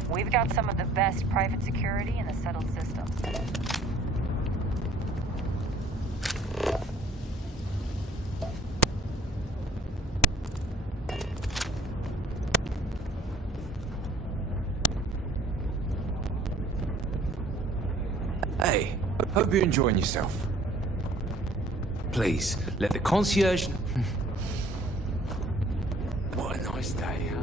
We've got some of the best private security in the settled systems. Hey, hope you're enjoying yourself. Please, let the concierge... What a nice day, huh?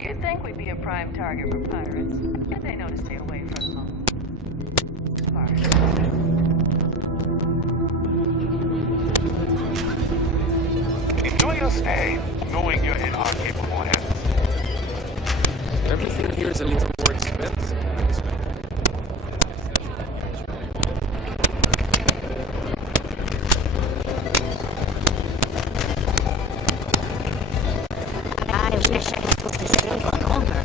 You'd think we'd be a prime target for pirates, but they know to stay away from them. Enjoy your stay, knowing you're in our capable hands. Everything here is a little more expensive than I expected. I wish I could put this thing on longer.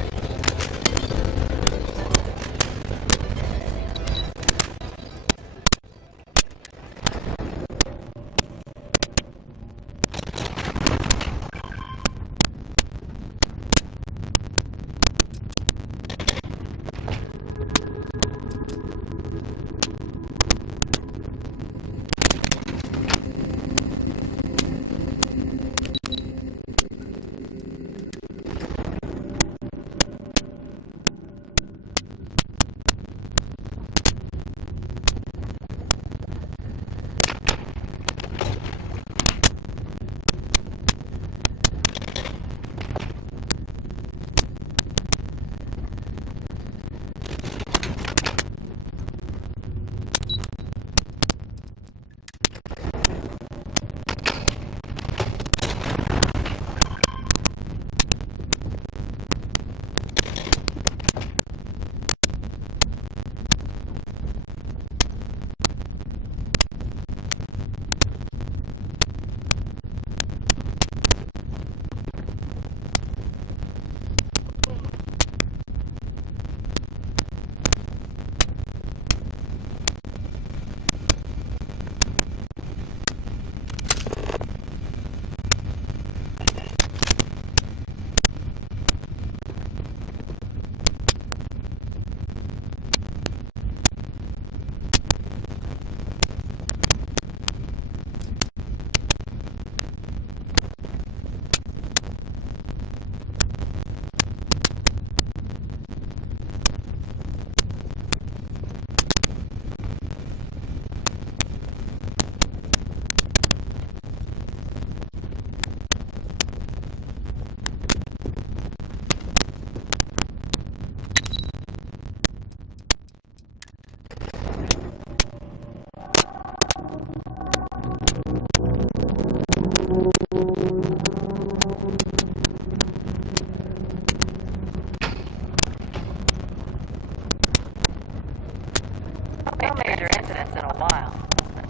No major incidents in a while.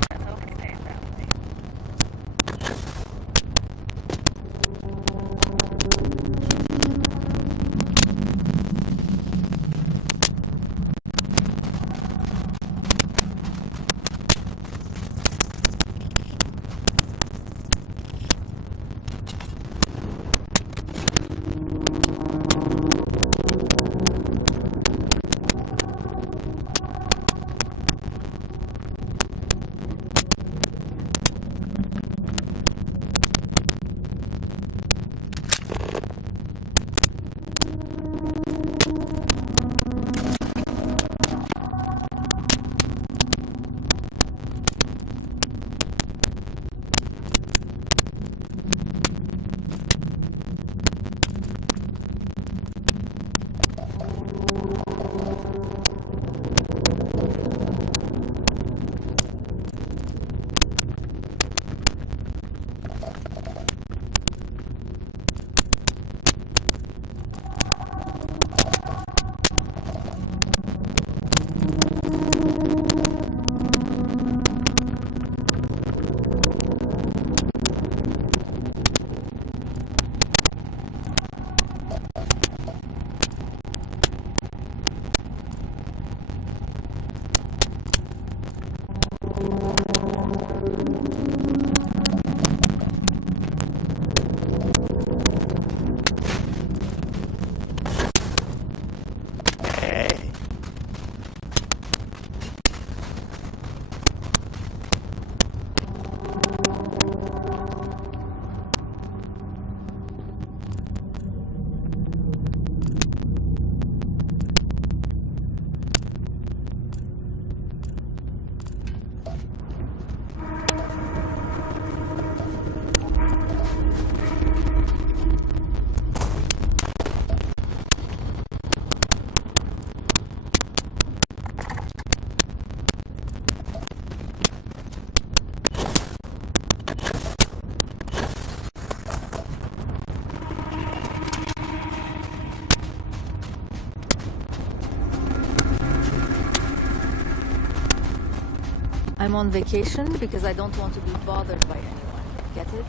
Let's hope it stays that way. I'm on vacation because I don't want to be bothered by anyone. Get it?